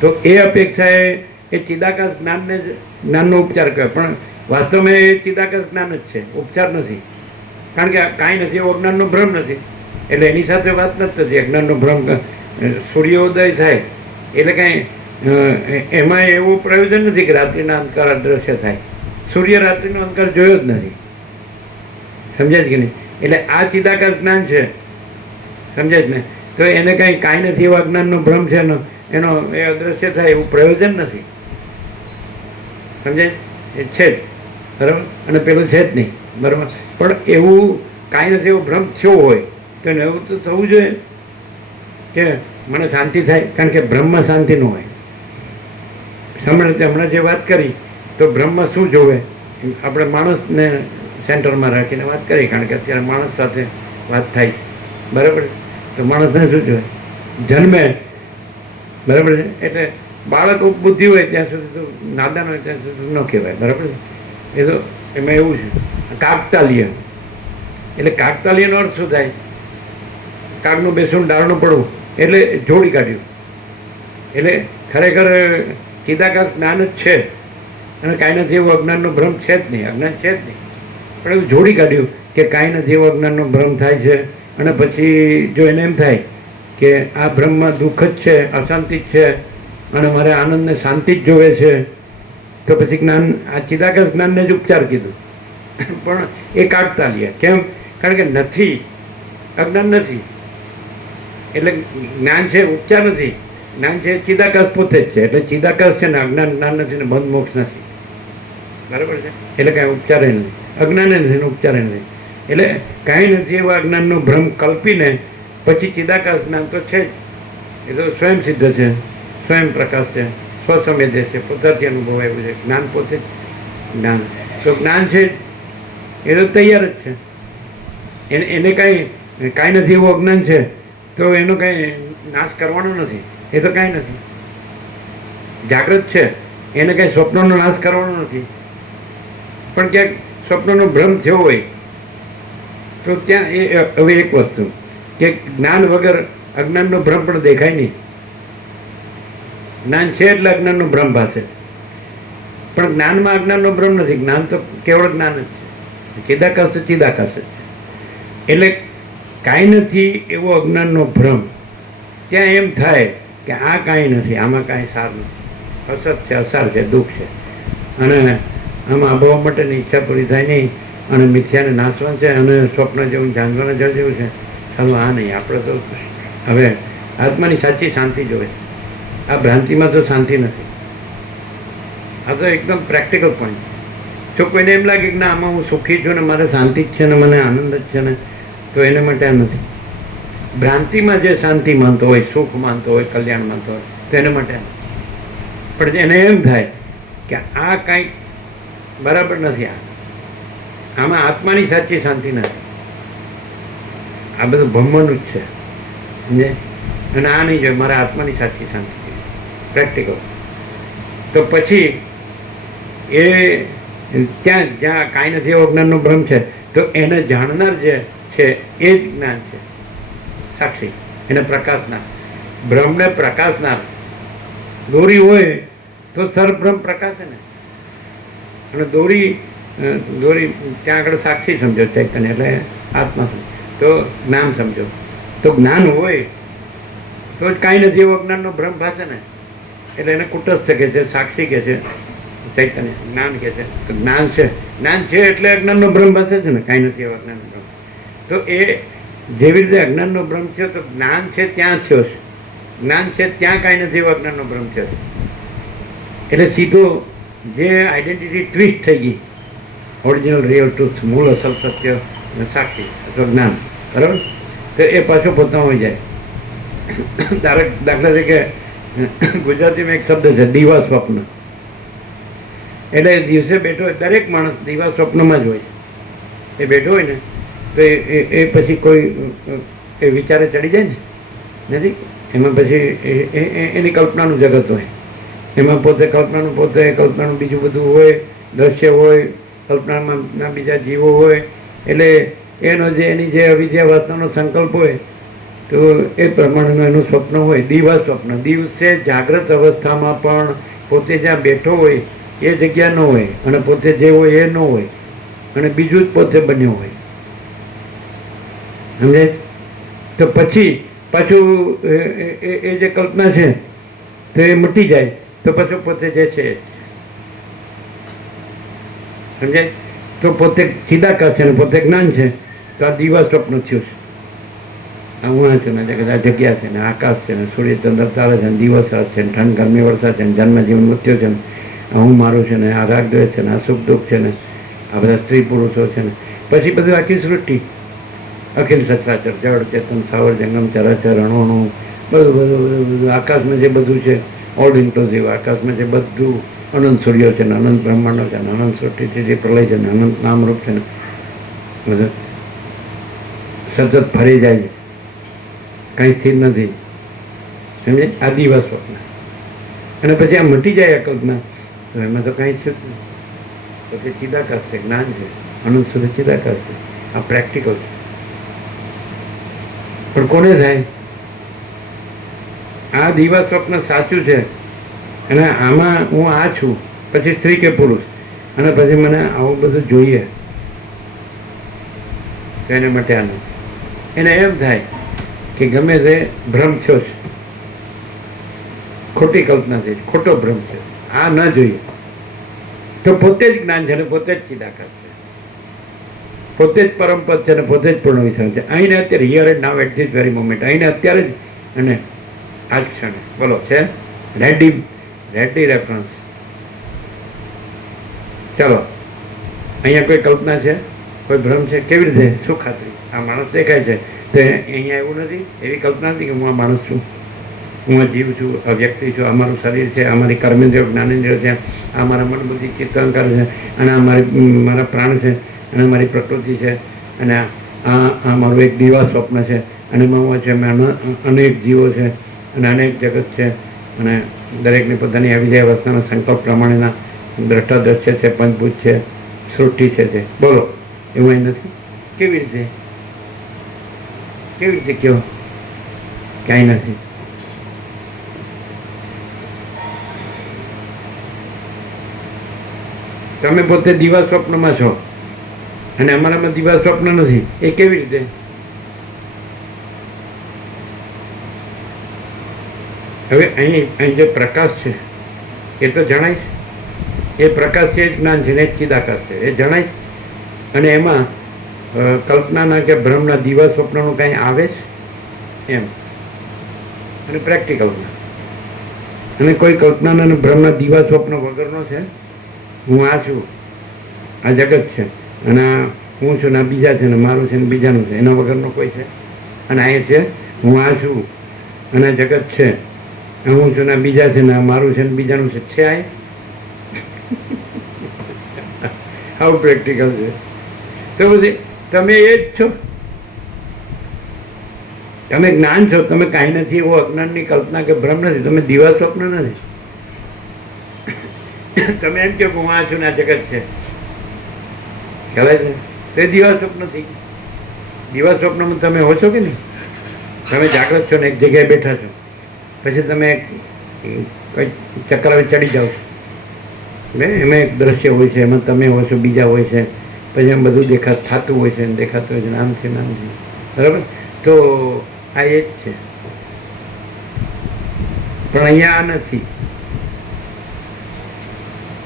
તો એ અપેક્ષાએ એ ચિદાકાશ જ્ઞાનનો ઉપચાર કહેવાય. પણ વાસ્તવમાં એ ચિદાકાશ જ્ઞાન જ છે, ઉપચાર નથી. કારણ કે કાંઈ નથી એવો અજ્ઞાનનો ભ્રમ નથી, એટલે એની સાથે વાત નથી થતી. અજ્ઞાનનો ભ્રમ સૂર્યોદય થાય એટલે કાંઈ એમાં એવું પ્રયોજન નથી કે રાત્રિના અંધકાર અદૃશ્ય થાય. સૂર્ય રાત્રિનો અંધકાર જોયો જ નથી, સમજાય છે કે નહીં? એટલે આ ચિદાકાશ જ્ઞાન છે, સમજાય જ ને? તો એને કાંઈ નથી એવા અજ્ઞાનનો ભ્રમ છે, એનો એ અદૃશ્ય થાય એવું પ્રયોજન નથી, સમજાય? એ છે જ, બરાબર. અને પેલું છે જ નહીં, બરાબર. પણ એવું કાંઈ નથી એવો ભ્રમ થયો હોય તો એને એવું તો થવું જોઈએ કે મને શાંતિ થાય, કારણ કે બ્રહ્મ શાંતિ ન હોય. સામાન્ય રીતે હમણાં જે વાત કરી તો બ્રહ્મ શું જોવે? આપણે માણસને સેન્ટરમાં રાખીને વાત કરી, કારણ કે અત્યારે માણસ સાથે વાત થાય, બરાબર. તો માણસને શું જોવે? જન્મે, બરાબર છે. એટલે બાળક બુદ્ધિ હોય ત્યાં સુધી તો, નાદાન હોય ત્યાં સુધી ન કહેવાય, બરાબર છે. એ તો એમાં એવું છે. કાકતાલીય એટલે કાકતાલીયનો અર્થ શું થાય? કાગનું બેસવું ડાળનું પડવું, એટલે જોડી કાઢ્યું. એટલે ખરેખર ચિદાકાશ જ્ઞાન જ છે, અને કાંઈ નથી એવું અજ્ઞાનનો ભ્રમ છે જ નહીં, અજ્ઞાન છે જ નહીં. પણ એવું જોડી કાઢ્યું કે કાંઈ નથી એવો અજ્ઞાનનો ભ્રમ થાય છે. અને પછી જો એને એમ થાય કે આ બ્રહ્મમાં દુઃખ જ છે, અશાંતિ જ છે, અને મારે આનંદને શાંતિ જ જોવે છે, તો પછી જ્ઞાન, આ ચિદાકાશ જ્ઞાનને જ ઉપચાર કીધું. પણ એ કાકતાલીય કેમ? કારણ કે નથી, અજ્ઞાન નથી, એટલે જ્ઞાન છે, ઉપચાર નથી. જ્ઞાન છે ચિદાકાશ પોતે જ છે, એટલે ચિદાકાશ છે ને અજ્ઞાન જ્ઞાન નથી ને બંધ મોક્ષ નથી, બરાબર છે. એટલે કાંઈ ઉપચારે નથી, અજ્ઞાને નથી ને ઉપચારે નથી. એટલે કાંઈ નથી એવા અજ્ઞાનનો ભ્રમ કલ્પીને પછી ચિદાકાશ જ્ઞાન તો છે જ, એ તો સ્વયં સિદ્ધ છે, સ્વયં પ્રકાશ છે, સ્વસંવેદે છે, પોતાથી અનુભવાયું છે. જ્ઞાન પોતે જ જ્ઞાન, તો જ્ઞાન છે એ તો તૈયાર જ છે. એને કાંઈ નથી એવું અજ્ઞાન છે તો એનો કાંઈ નાશ કરવાનો નથી, એ તો કાંઈ નથી. જાગૃત છે, એને કાંઈ સ્વપ્નનો નાશ કરવાનો નથી. પણ ક્યાંક સ્વપ્નનો ભ્રમ થયો હોય તો ત્યાં એ હવે એક વસ્તુ કે જ્ઞાન વગર અજ્ઞાનનો ભ્રમ પણ દેખાય નહીં. જ્ઞાન છે એટલે અજ્ઞાનનો ભ્રમ ભાસે, પણ જ્ઞાનમાં અજ્ઞાનનો ભ્રમ નથી. જ્ઞાન તો કેવળ જ્ઞાન જ છે, ચિદાકાશ તો ચિદાકાશ જ છે. એટલે કાંઈ નથી એવો અજ્ઞાનનો ભ્રમ. ત્યાં એમ થાય કે આ કાંઈ નથી, આમાં કાંઈ સાર નથી, અસત છે, અસાર છે, દુઃખ છે, અને આમાં અભાવ માટેની ઈચ્છા પૂરી થાય નહીં, અને મિથ્યાને નાશવાનું છે, અને સ્વપ્ન જેવું જાણવાના જળ જેવું છે. ચાલો આ નહીં, આપણે તો હવે આત્માની સાચી શાંતિ જોઈએ. આ ભ્રાંતિમાં તો શાંતિ નથી. આ તો એકદમ પ્રેક્ટિકલ પોઈન્ટ છે. જો કોઈને એમ લાગે કે ના આમાં હું સુખી છું ને મારે શાંતિ જ છે ને મને આનંદ જ છે ને, તો એને માટે આ નથી. ભ્રાંતિમાં જે શાંતિ માનતો હોય, સુખ માનતો હોય, કલ્યાણ માનતો હોય, તો એને માટે આ નથી. પણ એને એમ થાય કે આ કાંઈક બરાબર નથી, આમાં આત્માની સાચી શાંતિ નથી, આ બધું ભમવાનું જ છે, સમજે? અને આ નહીં જોઈએ, મારા આત્માની સાચી શાંતિ છે, પ્રેક્ટિકલ. તો પછી એ ત્યાં જ્યાં કાંઈ નથી એવો જ્ઞાનનો ભ્રમ છે, તો એને જાણનાર જે છે એ જ જ્ઞાન છે, સાક્ષી, એને પ્રકાશનાર, ભ્રમને પ્રકાશનાર. દોરી હોય તો સર્વભ્રમ પ્રકાશે ને, અને દોરી ત્યાં આગળ સાક્ષી સમજો, ચૈતન્ય એટલે આત્મા સમજો, તો જ્ઞાન સમજો. તો જ્ઞાન હોય તો જ કાંઈ નથી એવો જ્ઞાનનો ભ્રમ ભાશે ને. એટલે એને કુટસ્થ કહે છે, સાક્ષી કહે છે, ચૈતન્ય જ્ઞાન કહે છે. તો જ્ઞાન છે, જ્ઞાન છે એટલે અજ્ઞાનનો ભ્રમ ભાશે છે ને, કાંઈ નથી એવો અજ્ઞાનનો ભ્રમ. તો એ જેવી રીતે અજ્ઞાનનો ભ્રમ થયો, તો જ્ઞાન છે ત્યાં થયો છે, જ્ઞાન છે ત્યાં કાંઈ નથી એવો અજ્ઞાનનો ભ્રમ થયો છે. એટલે સીધો જે આઈડેન્ટિટી ટ્વિસ્ટ થઈ ગઈ, ઓરિજિનલ રિયલ ટ્રુથ, મૂળ અસલ સત્ય સાક્ષી અથવા જ્ઞાન, બરાબર, તો એ પાછો પોતાનો હોય જાય. દાખલા તરીકે ગુજરાતીમાં એક શબ્દ છે દીવા સ્વપ્ન. એટલે દિવસે બેઠો હોય દરેક માણસ દીવા સ્વપ્નમાં જ હોય છે. એ બેઠો હોય ને તો એ પછી કોઈ એ વિચારે ચડી જાય ને, નથી? એમાં પછી એની કલ્પનાનું જગત હોય, એમાં પોતે કલ્પનાનું બીજું બધું હોય, દ્રશ્ય હોય, કલ્પનામાં બીજા જીવો હોય. એટલે એનો જે એની જે અવિદ્યા વાસનાનો સંકલ્પ હોય, તો એ પ્રમાણેનું એનું સ્વપ્ન હોય, દીવા સ્વપ્ન. દિવસે જાગ્રત અવસ્થામાં પણ પોતે જ્યાં બેઠો હોય એ જગ્યા ન હોય, અને પોતે જે હોય એ ન હોય, અને બીજું જ પોતે બન્યું હોય, સમજે? તો પછી પાછું એ જે કલ્પના છે તો એ મટી જાય, તો પછી પોતે જે છે, સમજાય? તો પોતે ચિદાકાશ છે ને પોતે જ્ઞાન છે. તો આ દીવા સ્વપ્ન થયું છે. હું છું ને આ જગ્યા છે ને આકાશ છે ને સૂર્ય ચંદ્ર તારે છે ને દિવસ રાત છે ને ઠંડ ગરમી વરસાદ છે ને જન્મ જીવન મૃત્યુ છે ને હું મારું છે ને આ રાગ દ્વેષ છે ને આ સુખ દુઃખ છે ને આ બધા સ્ત્રી પુરુષો છે ને પછી બધું આખી સૃષ્ટિ, અખિલ સચરાચર, જળ ચેતન સાવર જંગમ ચરાચર અણુનું બધું આકાશમાં જે બધું છે, ઓલ ઇન્ક્લુઝિવ. આકાશમાં જે બધું અનંત સૂર્યો છે ને અનંત બ્રહ્માંડો છે ને અનંત સૃષ્ટિથી જે પ્રલય છે ને અનંત નામરૂપ છે ને બધું સતત ફરી જાય છે, કંઈ સ્થિર નથી, સમજે? આ દીવા સ્વપ્ન. અને પછી આ મટી જાય આ કલ્પના, તો એમાં તો કાંઈ થયું જ નહીં. પછી ચિદાકાશ છે, જ્ઞાન છે, અનંત સુધી ચિદાકાશ છે. આ પ્રેક્ટિકલ છે. પણ કોને થાય? આ દીવા સ્વપ્ન સાચું છે, અને આમાં હું આ છું, પછી સ્ત્રી કે પુરુષ, અને પછી મને આવું બધું જોઈએ, તો એને માટે આ નથી. એને એમ થાય કે ગમે તે ભ્રમ થયો છે, ખોટી કલ્પના થઈ, ખોટો ભ્રમ છે, આ ન જોઈએ. તો પોતે જ જ્ઞાન છે ને પોતે જ ચિદાકાશ છે, પોતે જ પરમપદ છે ને પોતે જ પૂર્ણ વિષય છે. અહીંને અત્યારે here and now at this very moment, અહીંને અત્યારે જ, અને આ જ ક્ષણે બોલો છે રેડી રેફરન્સ. ચાલો, અહીંયા કોઈ કલ્પના છે, કોઈ ભ્રમ છે? કેવી રીતે? શું ખાતરી? આ માણસ દેખાય છે, તો અહીંયા એવું નથી, એવી કલ્પના નથી કે હું આ માણસ છું, હું આ જીવ છું, આ વ્યક્તિ છું, આ મારું શરીર છે, આ મારી કર્મેન્દ્રિયો જ્ઞાનેન્દ્રિયો છે, આ મારા મન બુદ્ધિ ચિત્ત અહંકાર છે, અને આ મારા પ્રાણ છે, અને મારી પ્રકૃતિ છે, અને આ મારું એક દીવા સ્વપ્ન છે, અને એમાં છે અનેક જીવો છે, અને અનેક જગત છે, અને દરેકની પોતાની આવી જાય અવસ્થાના સંકલ્પ પ્રમાણેના દ્રષ્ટા દ્રશ્ય છે, પંચભૂત છે, સૃષ્ટિ છે. બોલો, એવું અહીં નથી? કેવી રીતે? કેવી રીતે કહો? ક્યાંય નથી. તમે પોતે દીવા સ્વપ્નમાં છો, અને અમારામાં દિવા સ્વપ્ન નથી. એ કેવી રીતે? હવે અહીં જે પ્રકાશ છે એ તો જણાય છે. એ પ્રકાશ છે, એ જ્ઞાન છે ને, એ ચિદાકાશ છે, એ જણાય. અને એમાં કલ્પનાના કે ભ્રમના દિવા સ્વપ્નનું કાંઈ આવે છે એમ, અને પ્રેક્ટિકલમાં. અને કોઈ કલ્પનાના અને ભ્રમના દિવા સ્વપ્ન વગરનો છે. હું આ છું, આ જગત છે, અને આ હું છું ને આ બીજા છે, ને મારું છે ને બીજાનું છે, એના વગરનો કોઈ છે. અને આ છે હું આ છું અને આ જગત છે, આ હું છું ને આ બીજા છે, ને આ મારું છે ને બીજાનું છે. આ આવું પ્રેક્ટિકલ છે. તો પછી તમે એ જ છો. તમે જ્ઞાન છો. તમે કાંઈ નથી એવો અજ્ઞાનની કલ્પના કે ભ્રમ નથી. તમે દિવા સ્વપ્ન નથી. તમે એમ કહો કે હું આ છું ને આ જગત છે, ખ્યાલ છે? તે દિવા સ્વપ્ન થઈ. દિવા સ્વપ્નમાં તમે હો છો કે નહીં? તમે જાગૃત છો ને એક જગ્યાએ બેઠા છો, પછી તમે કંઈક ચક્રાવે ચડી જાઓ છો, એમાં એક દ્રશ્ય હોય છે, એમાં તમે હો છો, બીજા હોય છે, પછી એમ બધું થતું હોય છે, દેખાતું હોય છે, નામ છે, બરાબર? તો આ એ જ છે. પણ અહીંયા આ નથી.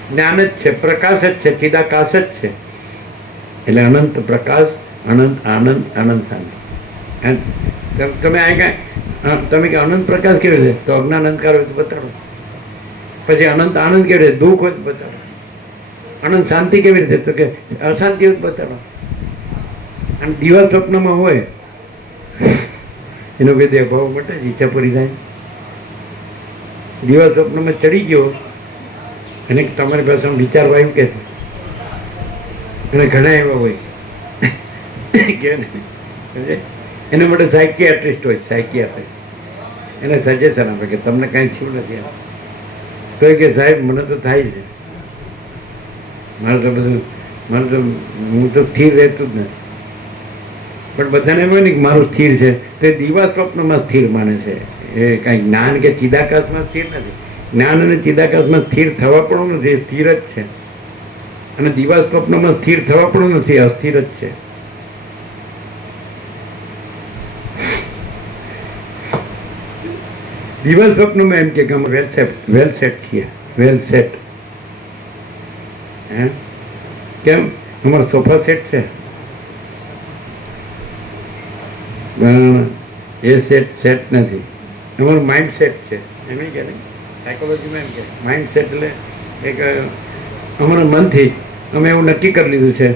જ્ઞાન જ છે, પ્રકાશ જ છે, ચિદાકાશ જ છે. એટલે અનંત પ્રકાશ, અનંત આનંદ, અનંત શાંતિ. તમે આ કાંઈ તમે કે અનંત પ્રકાશ કેવી રીતે? તો અજ્ઞાન અંધકાર હોય તો બતાડો. પછી અનંત આનંદ કેવી રીતે? દુઃખ હોય તો બતાડો. અનંત શાંતિ કેવી રીતે? તો કે અશાંતિ હોય તો બતાડો. અને દિવા સ્વપ્નમાં હોય એનો કોઈ દેહભાવ માટે જ ઈચ્છા પૂરી થાય. દિવા સ્વપ્નમાં ચડી ગયો અને તમારી પાસે વિચારવા આવ્યું કે, અને ઘણા એવા હોય કે એના માટે સાયકિયાટ્રિસ્ટ હોય. સાયકિયાટ્રિસ્ટ એને સજેશન આપે કે તમને કાંઈ થયું નથી. તો એ કે સાહેબ મને તો થાય છે, મારે તો હું તો સ્થિર રહેતું જ નથી. પણ બધાને એમ હોય ને કે મારું સ્થિર છે, તો એ દિવા સ્વપ્નમાં સ્થિર માને છે. એ કાંઈ જ્ઞાન કે ચિદાકાશમાં સ્થિર નથી. જ્ઞાન અને ચિદાકાશમાં સ્થિર થવા પણ નથી, એ સ્થિર જ છે. અને દિવા સ્વપ્નમાં સ્થિર થવા પણ નથી, અસ્થિર જ છે. દિવા સ્વપ્નમાં એમ કે અમે વેલ સેટ છીએ, વેલ સેટ. હે કેમ? અમારો સોફા સેટ છે, એ સેટ નથી. અમારું માઇન્ડ સેટ છે. એમ કે સાયકોલોજીમાં એમ કે માઇન્ડ સેટ એટલે એક અમારા મનથી અમે એવું નક્કી કરી લીધું છે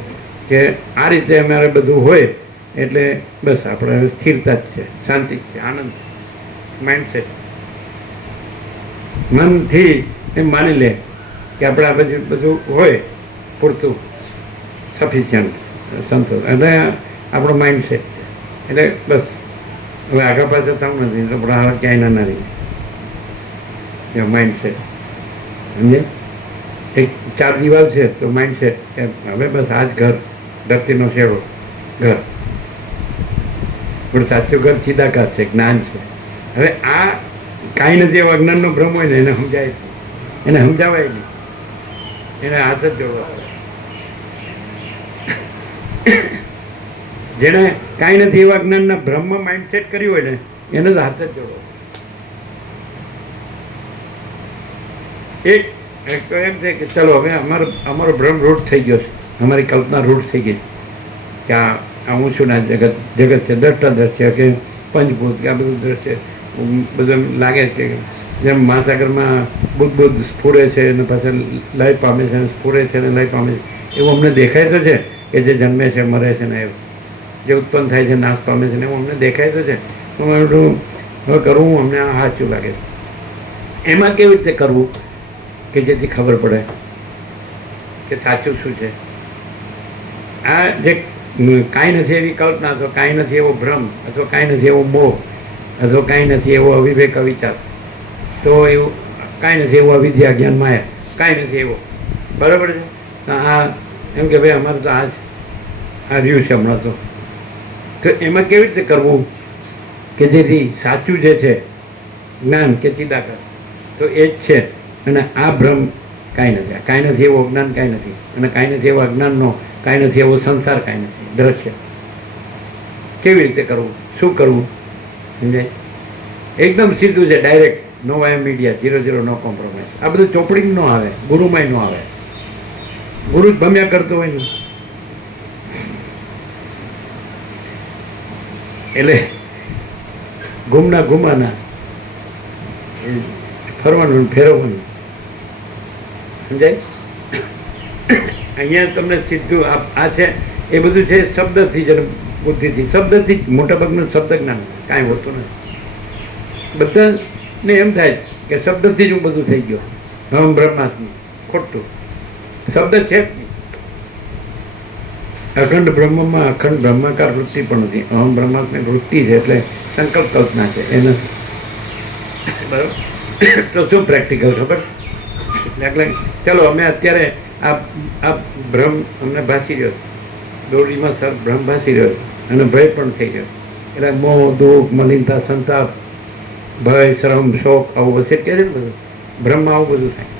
કે આ રીતે અમારે બધું હોય એટલે બસ આપણે સ્થિરતા જ છે, શાંતિ છે, આનંદ છે. માઇન્ડ સેટ મનથી એમ માની લે કે આપણે આ બધું હોય પૂરતું સફિશિયન્ટ, સંતોષ. એટલે આપણો માઇન્ડ સેટ છે. એટલે બસ હવે આગળ પાછળ થવું નથી, તો આપણે હાલ ક્યાંય ના રહીએ. માઇન્ડ સેટ સમજે? એક 4 દિવાલ છે તો માઇન્ડ સેટ કે હવે બસ આ જ ઘર, ધરતીનો શેડો ઘર. પણ સાચું ઘર ચિદાકાશ છે, જ્ઞાન છે. હવે આ કાંઈ નથી એવો અજ્ઞાનનો ભ્રમ હોય ને એને સમજાય, એને સમજાવાય નહીં, એને હાથ જ જોડવા પડે. જેણે કાંઈ નથી એવા જ્ઞાનના ભ્રમમાં માઇન્ડ સેટ કર્યું હોય ને એને જ હાથ જ જોડો. એક તો એમ છે કે ચલો હવે અમારો ભ્રમ રૂઢ થઈ ગયો છે, અમારી કલ્પના રૂઢ થઈ ગઈ છે કે આ હું છું ને જગત છે, દ્રષ્ટા દ્રશ્ય કે પંચભૂત કે આ બધું દ્રશ્ય બધું લાગે કે જેમ મહાસાગરમાં બુદ્ધ સ્ફુરે છે અને પાછળ લય પામે છે, સ્ફુરે છે અને લય પામે છે, એવું અમને દેખાય તો છે કે જે જન્મે છે, મરે છે ને એવું જે ઉત્પન્ન થાય છે, નાશ પામે છે ને એવું અમને દેખાય તો છે. હવે કરવું અમને આ સાચું લાગે છે. એમાં કેવી રીતે કરવું કે જેથી ખબર પડે કે સાચું શું છે? આ જે કાંઈ નથી એવી કલ્પના, અથવા કાંઈ નથી એવો ભ્રમ, અથવા કાંઈ નથી એવો મોહ, અથવા કાંઈ નથી એવો અવિવેક અવિચાર, તો એવું કાંઈ નથી એવું અવિદ્યા જ્ઞાન માયા, કાંઈ નથી એવો, બરાબર છે? આ એમ કે ભાઈ અમારે તો આ રહ્યું છે હમણાં તો એમાં કેવી રીતે કરવું કે જેથી સાચું જે છે જ્ઞાન કે ચિદાકાશ તો એ જ છે, અને આ ભ્રમ કાંઈ નથી. કાંઈ નથી એવો અજ્ઞાન કાંઈ નથી, અને કાંઈ નથી એવો અજ્ઞાનનો કાંઈ નથી, એવો સંસાર કાંઈ નથી, દ્રશ્ય. કેવી રીતે કરવું, શું કરવું, સમજાય? એકદમ સીધું છે, ડાયરેક્ટ, નો વાય મીડિયા, 0 નો કોમ્પ્રોમાઇઝ. આ બધું ચોપડી ન આવે, ગુરુમાંય ન આવે. ગુરુ જ ભમ્યા કરતો હોય ને. એટલે ગુમાના ફરવાનું ફેરવવાનું, સમજાય? અહીંયા તમને સીધું આ છે, એ બધું છે શબ્દથી જ, બુદ્ધિથી, શબ્દથી જ મોટાભાગનું શબ્દ જ્ઞાન, કાંઈ હોતું નથી. બધાને એમ થાય કે શબ્દથી જ હું બધું થઈ ગયો. હમ બ્રહ્માસ્મિ, ખોટું. શબ્દ છે જ નહીં. અખંડ બ્રહ્મમાં અખંડ બ્રહ્માકાર વૃત્તિ પણ નથી. અહમ બ્રહ્માસ્મિ વૃત્તિ છે, એટલે સંકલ્પ કલ્પના છે, એ નથી. બરાબર? તો શું પ્રેક્ટિકલ ખબર? દાખલા ચલો અમે અત્યારે આ ભ્રમ અમને ભાસી રહ્યો, દોરડીમાં સર ભ્રમ ભાસી રહ્યો અને ભય પણ થઈ ગયો. એટલે મોહ, દુઃખ, મલિનતા, સંતાપ, ભય, શ્રમ, શોક, આવું વસે કે છે ને બધું. ભ્રમમાં આવું બધું થાય.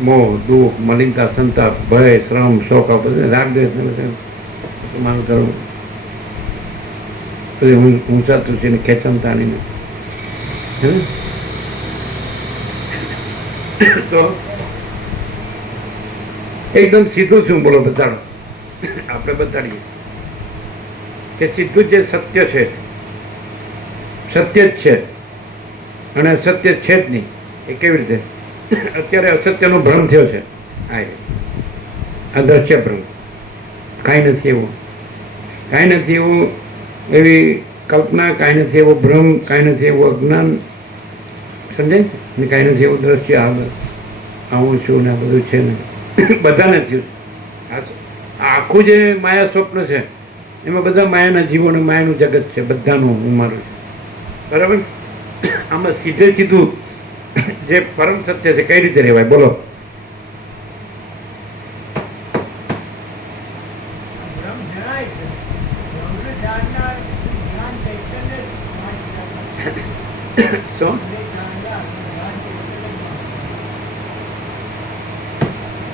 મોહ, દુઃખ, મલિનતા, સંતાપ, ભય, શ્રમ, શોક, આવું બધું, રાગ, દ્વેષ, મારું કરવું, પછી ઊંચા તુલસીને ખેંચમ તાણીને, હે ને? તો એકદમ સીધું શું બોલો, બતાડો. આપણે બતાડીએ કે સીધું જે સત્ય છે, સત્ય જ છે, અને અસત્ય છે જ નહીં. એ કેવી રીતે? અત્યારે અસત્યનો ભ્રમ થયો છે. આ દ્રશ્ય ભ્રમ, કાંઈ નથી એવું, કાંઈ નથી એવું, એવી કલ્પના, કાંઈ નથી એવો ભ્રમ, કાંઈ નથી એવું અજ્ઞાન, સમજાય ને? કાંઈ નથી એવું દ્રશ્ય. હું છું ને આ બધું છે ને, બધાને થયું. આખું જે માયા સ્વપ્ન છે, એમાં બધા માયાના જીવોને માયાનું જગત છે, બધાનું હું મારું છું. બરાબર? આમાં સીધે સીધું જે પરમ સત્ય છે, કઈ રીતે રહેવાય બોલો? શું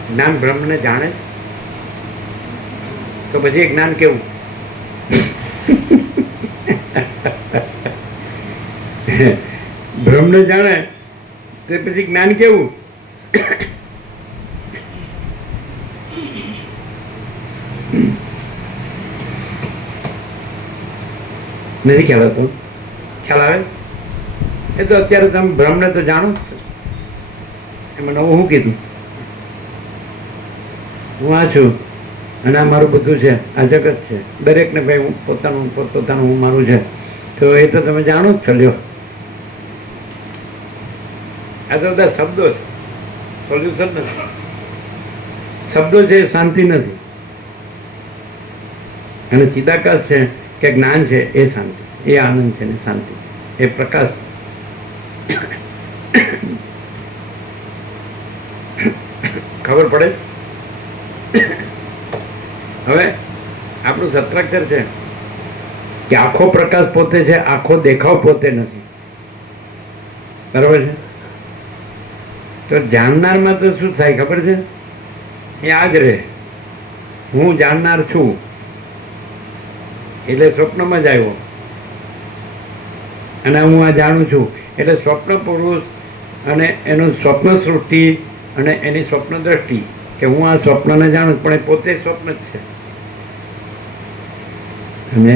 જ્ઞાન બ્રહ્મને જાણે તો પછી જ્ઞાન કેવું? બ્રહ્મને જાણે તે પછી જ્ઞાન કેવું? નથી ખ્યાલ આવતો? ખ્યાલ આવે? એ તો અત્યારે તમે બ્રહ્મને તો જાણો જ છો. એમાં નવું શું કીધું? હું આ છું અને આ મારું બધું છે, આ જગત છે. દરેકને ભાઈ હું પોતાનું હું મારું છે, તો એ તો તમે જાણો જ છો. લ્યો, આ તો બધા શબ્દો છે, સોલ્યુશન નથી. શબ્દો છે, શાંતિ નથી. અને ચિદાકાશ છે કે જ્ઞાન છે, એ શાંતિ, એ આનંદ છે ને શાંતિ છે, એ પ્રકાશ. ખબર પડે? હવે આપણું સત્રાક્ષર છે કે આખો પ્રકાશ પોતે છે, આખો દેખાવ પોતે નથી. બરાબર છે? તો જાણનારમાં તો શું થાય ખબર છે? એ આ જ રહે, હું જાણનાર છું. એટલે સ્વપ્નમાં જ આવ્યો, અને હું આ જાણું છું. એટલે સ્વપ્ન પુરુષ અને એનું સ્વપ્ન સૃષ્ટિ અને એની સ્વપ્ન દ્રષ્ટિ, કે હું આ સ્વપ્નને જાણું, પણ એ પોતે સ્વપ્ન જ છે. અને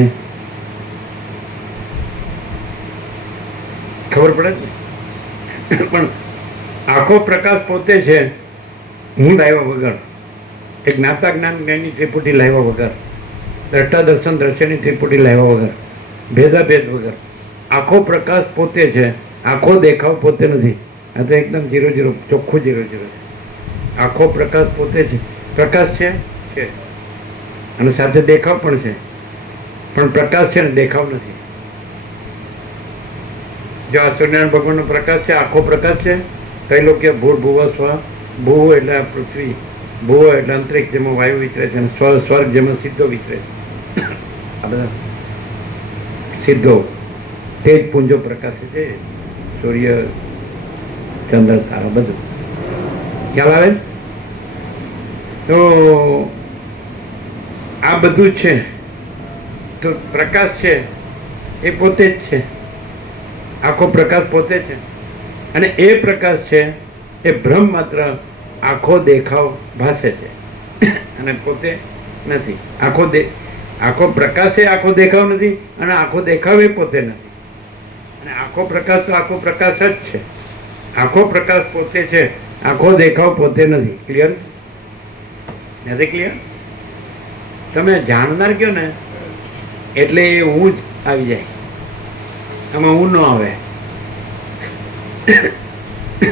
ખબર પડે છે? પણ આખો પ્રકાશ પોતે છે, હું લાવ્યા વગર, એક જ્ઞાતા જ્ઞાન જ્ઞાનની ત્રિપુટી લાવ્યા વગર, દ્રષ્ટા દર્શન દ્રશ્યની ત્રિપુટી લાવ્યા વગર, ભેદાભેદ વગર. આખો પ્રકાશ પોતે છે, આખો દેખાવ પોતે નથી. આ તો એકદમ 0 ચોખ્ખું 0 છે. આખો પ્રકાશ પોતે છે, પ્રકાશ છે અને સાથે દેખાવ પણ છે. પણ પ્રકાશ છે ને દેખાવ નથી. જો આ સૂર્યનારાયણ ભગવાનનો પ્રકાશ છે, આખો પ્રકાશ છે. કઈ લોકો ભૂર ભૂવ સ્વ, ભૂવ એટલે પૃથ્વી, ભૂવ એટલે અંતરિક્ષ જેમાં વાયુ વિચરે છે, અને સ્વર્ગ જેમાં સિદ્ધો વિચરે છે. આ બધા સિદ્ધો તે જ પુંજો પ્રકાશ છે. સૂર્ય, ચંદ્ર, તારા બધું ખ્યાલ આવે? તો આ બધું છે તો પ્રકાશ છે એ પોતે જ છે, આખો પ્રકાશ પોતે છે. અને એ પ્રકાશ છે એ બ્રહ્મ માત્ર આખો દેખાવ ભાસે છે અને પોતે નથી. આખો પ્રકાશ એ આખો દેખાવ નથી અને આખો દેખાવ એ પોતે નથી. અને આખો પ્રકાશ તો આખો પ્રકાશ જ છે. આખો પ્રકાશ પોતે છે, આખો દેખાવ પોતે નથી. ક્લિયર? નથી ક્લિયર? તમે જાણનાર કહો ને એટલે એ હું જ આવી જાય, આમાં હું ન આવે.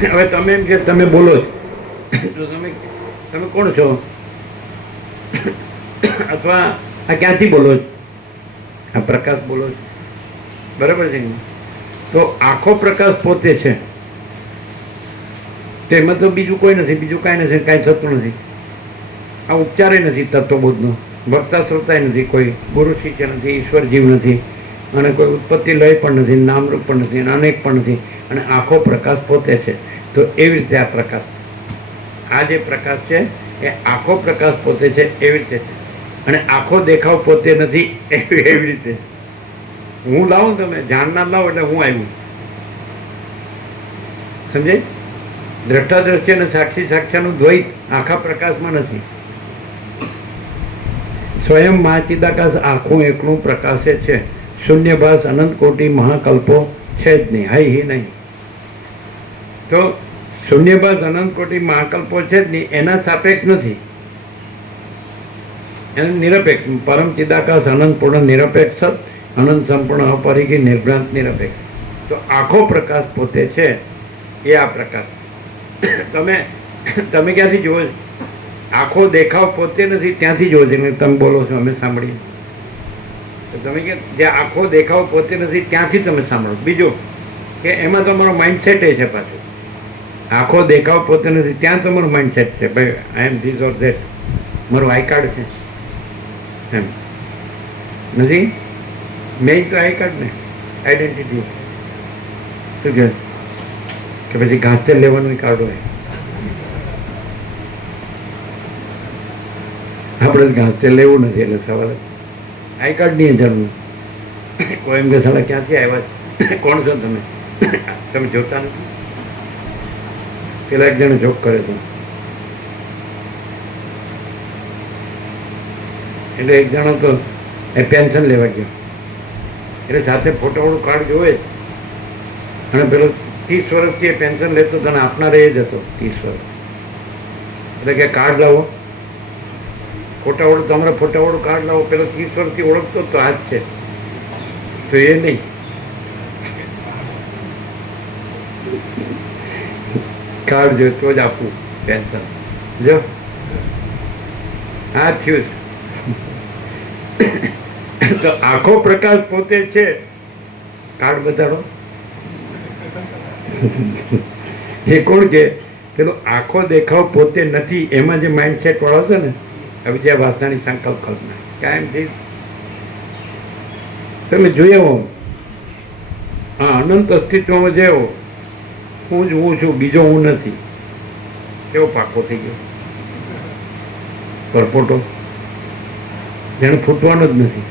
હવે તમે એમ કે તમે બોલો છો તો તમે કોણ છો, અથવા આ ક્યાંથી બોલો છો? આ પ્રકાશ બોલો છો, બરાબર છે? તો આખો પ્રકાશ પોતે છે, તેમાં તો બીજું કોઈ નથી, બીજું કાંઈ નથી, કાંઈ થતું નથી. આ ઉપચારે નથી તત્વબોધનો, વક્તા શ્રોતાય નથી, કોઈ ગુરુ શિષ્ય નથી, ઈશ્વર જીવ નથી, અને કોઈ ઉત્પત્તિ લય પણ નથી, નામરૂપ પણ નથી, અને અનેક પણ નથી. અને આખો પ્રકાશ પોતે છે. તો એવી રીતે આ પ્રકાશ, આ જે પ્રકાશ છે એ આખો પ્રકાશ પોતે છે, એવી રીતે છે. અને આખો દેખાવ પોતે નથી, એવી રીતે. હું લાવું, તમે જાણનાર લાવો એટલે હું આવ્યું. સમજાય? દ્રષ્ટા દ્રશ્ય અને સાક્ષી સાક્ષાનું દ્વૈત આખા પ્રકાશમાં નથી. સ્વયં મહાચિદાકાશ આખું એકલું પ્રકાશે છે. શૂન્યભાસ અનંત કોટી મહાકલ્પો છે જ નહીં, હાઈ હી નહીં. તો શૂન્યભાસ અનંત કોટી મહાકલ્પો છે જ નહીં, એના સાપેક્ષ નથી, એને નિરપેક્ષ. પરમ ચિદાકાશ અનંત પૂર્ણ નિરપેક્ષ, અનંત સંપૂર્ણ અપરિઘી નિર્ભ્રાંત નિરપેક્ષ. તો આખો પ્રકાશ પોતે છે, એ આ પ્રકાશ. તમે ક્યાંથી જુઓ છો? આખો દેખાવ પોતે નથી, ત્યાંથી જુઓ છો. તમે બોલો છો, અમે સાંભળીએ. તમે કે જે આખો દેખાવ પોતે નથી ત્યાંથી તમે સાંભળો. બીજું કે એમાં તમારો માઇન્ડસેટ એ છે પાછું. આખો દેખાવ પોતે નથી, ત્યાં તમારું માઇન્ડસેટ છે, ભાઈ આઈ એમ ધીસ ઓર ધેટ, મારું આઈ કાર્ડ છે એમ. નથી મેં તો આઈ કાર્ડ ને આઈડેન્ટિટી. શું કહે કે પછી ઘાસ તેલ લેવાનું કાર્ડ હોય? આપણે ઘાસ તેલ લેવું નથી એટલે સવારે આઈ કાર્ડની જરૂર. કોઈ એમ કે સાલા ક્યાંથી આવ્યા, કોણ છો તમે? તમે જોતા નથી? પેલા એક જણે જોક કરે તો, એટલે એક જણો તો એ પેન્શન લેવા ગયો, એટલે સાથે ફોટોવાળું કાર્ડ જોવે જ. અને પેલો 30 વર્ષથી એ પેન્શન લેતો હતો અને આપનારે એ જ હતો 30 વર્ષ. એટલે કે કાર્ડ લાવો, ફોટાવાળું, તમારે ફોટાવાળું કાર્ડ લાવો. પેલો 30 વર્ષથી ઓળખતો તો આ જ છે, તો એ નહીં. કાર્ડ જોઈએ તો જ આપવું પેન્શન. જો આ થયું છે. તો આખો પ્રકાશ પોતે છે, કાર્ડ બતાડો. એ કોણ કે પેલો આખો દેખાવ પોતે નથી, એમાં જે માઇન્ડસેટ વાળો છે ને, અવિદ્યા વાસનાની સંકલ્પ કલ્પના કાયમથી તમે જોયો. હા, અનંત અસ્તિત્વમાં જેવો હું જ હું છું, બીજો હું નથી. કેવો પાકો થઈ ગયો પરપોટો, જેને ફૂટવાનો જ નથી.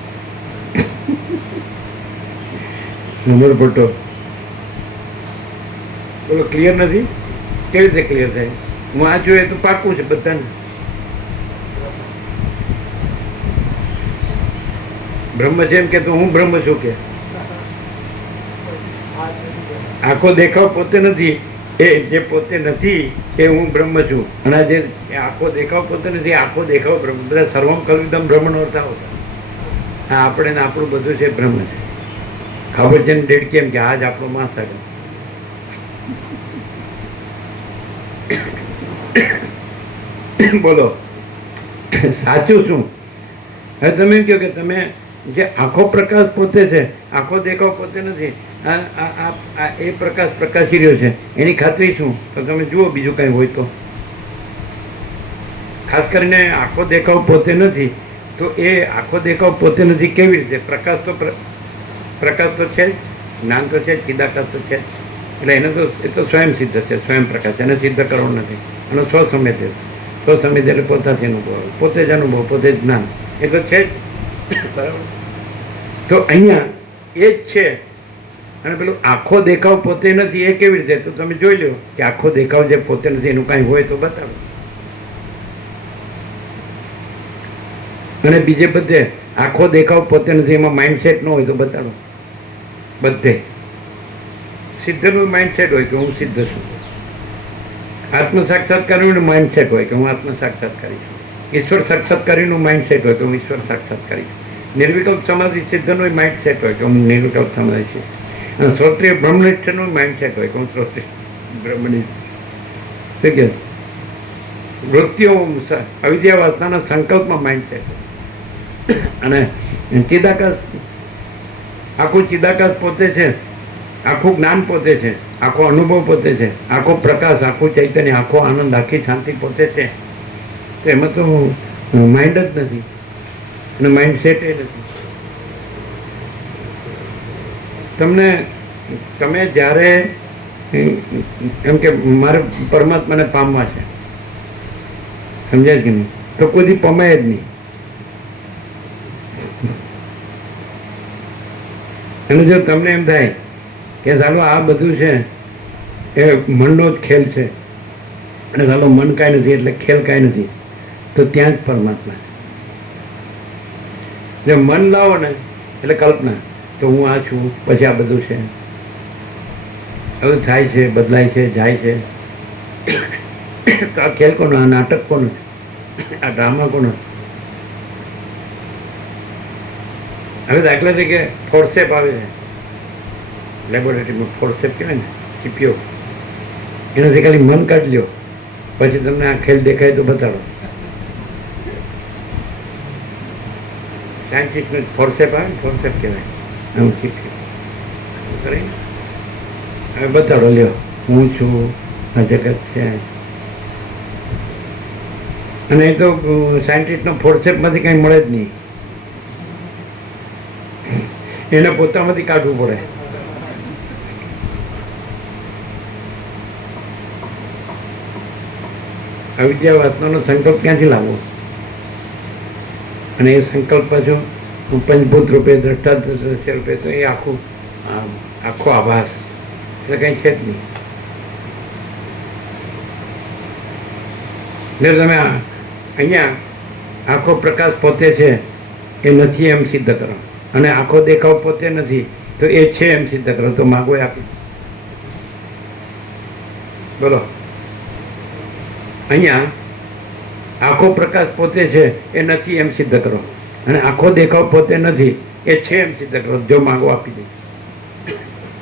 નંબર પટ્ટો બોલો, ક્લિયર નથી? કેવી રીતે ક્લિયર થાય? હું આ છું એ તો પાકું છે બધાને. બ્રહ્મ છે એમ કે તો હું બ્રહ્મ છું કે? આખો દેખાવ પોતે નથી, એ જે પોતે નથી એ હું બ્રહ્મ છું. અને આ જે આખો દેખાવ પોતે નથી, આખો દેખાવ બ્રહ્મ. બધા સર્વમ કલ્વિદમ બ્રહ્મણ હોતા હોતા. હા, આપણે ને આપણું બધું છે બ્રહ્મ છે. ખબર છે ને ડેડ કેમ કે આજ આપણો માં સાગર. બોલો સાચું શું? હવે તમે એમ કહો કે તમે જે આખો પ્રકાશ પોતે છે, આખો દેખાવ પોતે નથી, એ પ્રકાશ પ્રકાશી રહ્યો છે, એની ખાતરી શું? તો તમે જુઓ બીજું કંઈ હોય તો. ખાસ કરીને આખો દેખાવ પોતે નથી, તો એ આખો દેખાવ પોતે નથી કેવી રીતે? પ્રકાશ તો છે, જ્ઞાન તો છે, ચિદાકાશ તો છે. એટલે એને તો એ તો સ્વયં સિદ્ધ છે, સ્વયં પ્રકાશ. એને સિદ્ધ કરવો નથી. અને સ્વસંવેદ, સ્વસંવેદ એટલે પોતાથી અનુભવ, પોતે જ અનુભવ, પોતે જ જ્ઞાન. એ તો છે જ. બરાબર. તો અહીંયા એ જ છે. અને પેલું આખો દેખાવ પોતે નથી એ કેવી રીતે? તો તમે જોઈ લો કે આખો દેખાવ જે પોતે નથી એનું કાંઈ હોય તો બતાવો. અને બીજે બધે આખો દેખાવ પોતે નથી એમાં માઇન્ડસેટ ન હોય તો બતાડો. બધે સિદ્ધનું માઇન્ડસેટ હોય કે હું સિદ્ધ છું. આત્મ સાક્ષાત્કારીનું માઇન્ડસેટ હોય કે હું આત્મ સાક્ષાત્કારી છું. ઈશ્વર સાક્ષાત્કારીનું માઇન્ડસેટ હોય કે હું ઈશ્વર સાક્ષાત્કારી છું. નિર્વિકલ્પ સમાધિ સિદ્ધનું માઇન્ડસેટ હોય કે હું નિર્વિકલ્પ સમાધિ છે. અને શ્રોત્રિય બ્રહ્મનિષ્ઠનું માઇન્ડસેટ હોય કે હું શ્રોત્રિય બ્રહ્મનિષ્ઠ. શું કે વૃત્તિઓ અવિદ્યા વાસનાના સંકલ્પમાં માઇન્ડસેટ હોય. અને ચિદાકાશ, આખું ચિદાકાશ પોતે છે, આખું જ્ઞાન પોતે છે, આખો અનુભવ પોતે છે, આખો પ્રકાશ, આખું ચૈતન્ય, આખો આનંદ, આખી શાંતિ પોતે છે. તો એમાં તો માઇન્ડ જ નથી અને માઇન્ડ સેટ એ નથી. તમે જ્યારે એમ કે મારે પરમાત્માને પામવા છે, સમજાય કે નહીં? તો કોઈ પમાય જ નહીં. અને જો તમને એમ થાય કે ચાલો આ બધું છે એ મનનો જ ખેલ છે અને ચાલો મન કાંઈ નથી એટલે ખેલ કાંઈ નથી, તો ત્યાં જ પરમાત્મા છે. જો મન લાવો ને એટલે કલ્પના, તો હું આ છું, પછી આ બધું છે, હવે થાય છે, બદલાય છે, જાય છે. તો આ ખેલ કોનો? આ નાટક કોનું? આ ડ્રામા કોનો? હવે દાખલા તરીકે ફોર્સેપ આવે છે લેબોરેટરીમાં, ફોર્સેપ કહેવાય ને, ચીપિયો, એનાથી ખાલી મન કાઢી લ્યો, પછી તમને આ ખેલ દેખાય તો બતાડો. સાયન્ટિસ્ટનો ફોર્સેપ આવે ને, ફોર્સેપ કહેવાય, આમ ચીપિયો કરીને હવે બતાડો, લ્યો હું છું, આ જગત છે. અને એ તો સાયન્ટિસ્ટનો ફોર્સેપમાંથી કાંઈ મળે જ નહીં, એને પોતામાંથી કાઢવું પડે. અવિદ્યા વાસનાનો સંકલ્પ ક્યાંથી લાવવો? અને એ સંકલ્પ પાછું પંચભૂત રૂપે, દ્રષ્ટા દ્રશ્ય રૂપે, તો એ આખો આભાસ એટલે કંઈ છે જ નહીં. એટલે તમે અહીંયા આખો પ્રકાશ પોતે છે એ નથી એમ સિદ્ધ કરો, અને આખો દેખાવ પોતે નથી તો એ છે એમ સિદ્ધ કરો, તો માગો એ આપી. બોલો. અહીંયા આખો પ્રકાશ પોતે છે એ નથી એમ સિદ્ધ કરો, અને આખો દેખાવ પોતે નથી એ છે એમ સિદ્ધ કરો, જો માગો આપી દે.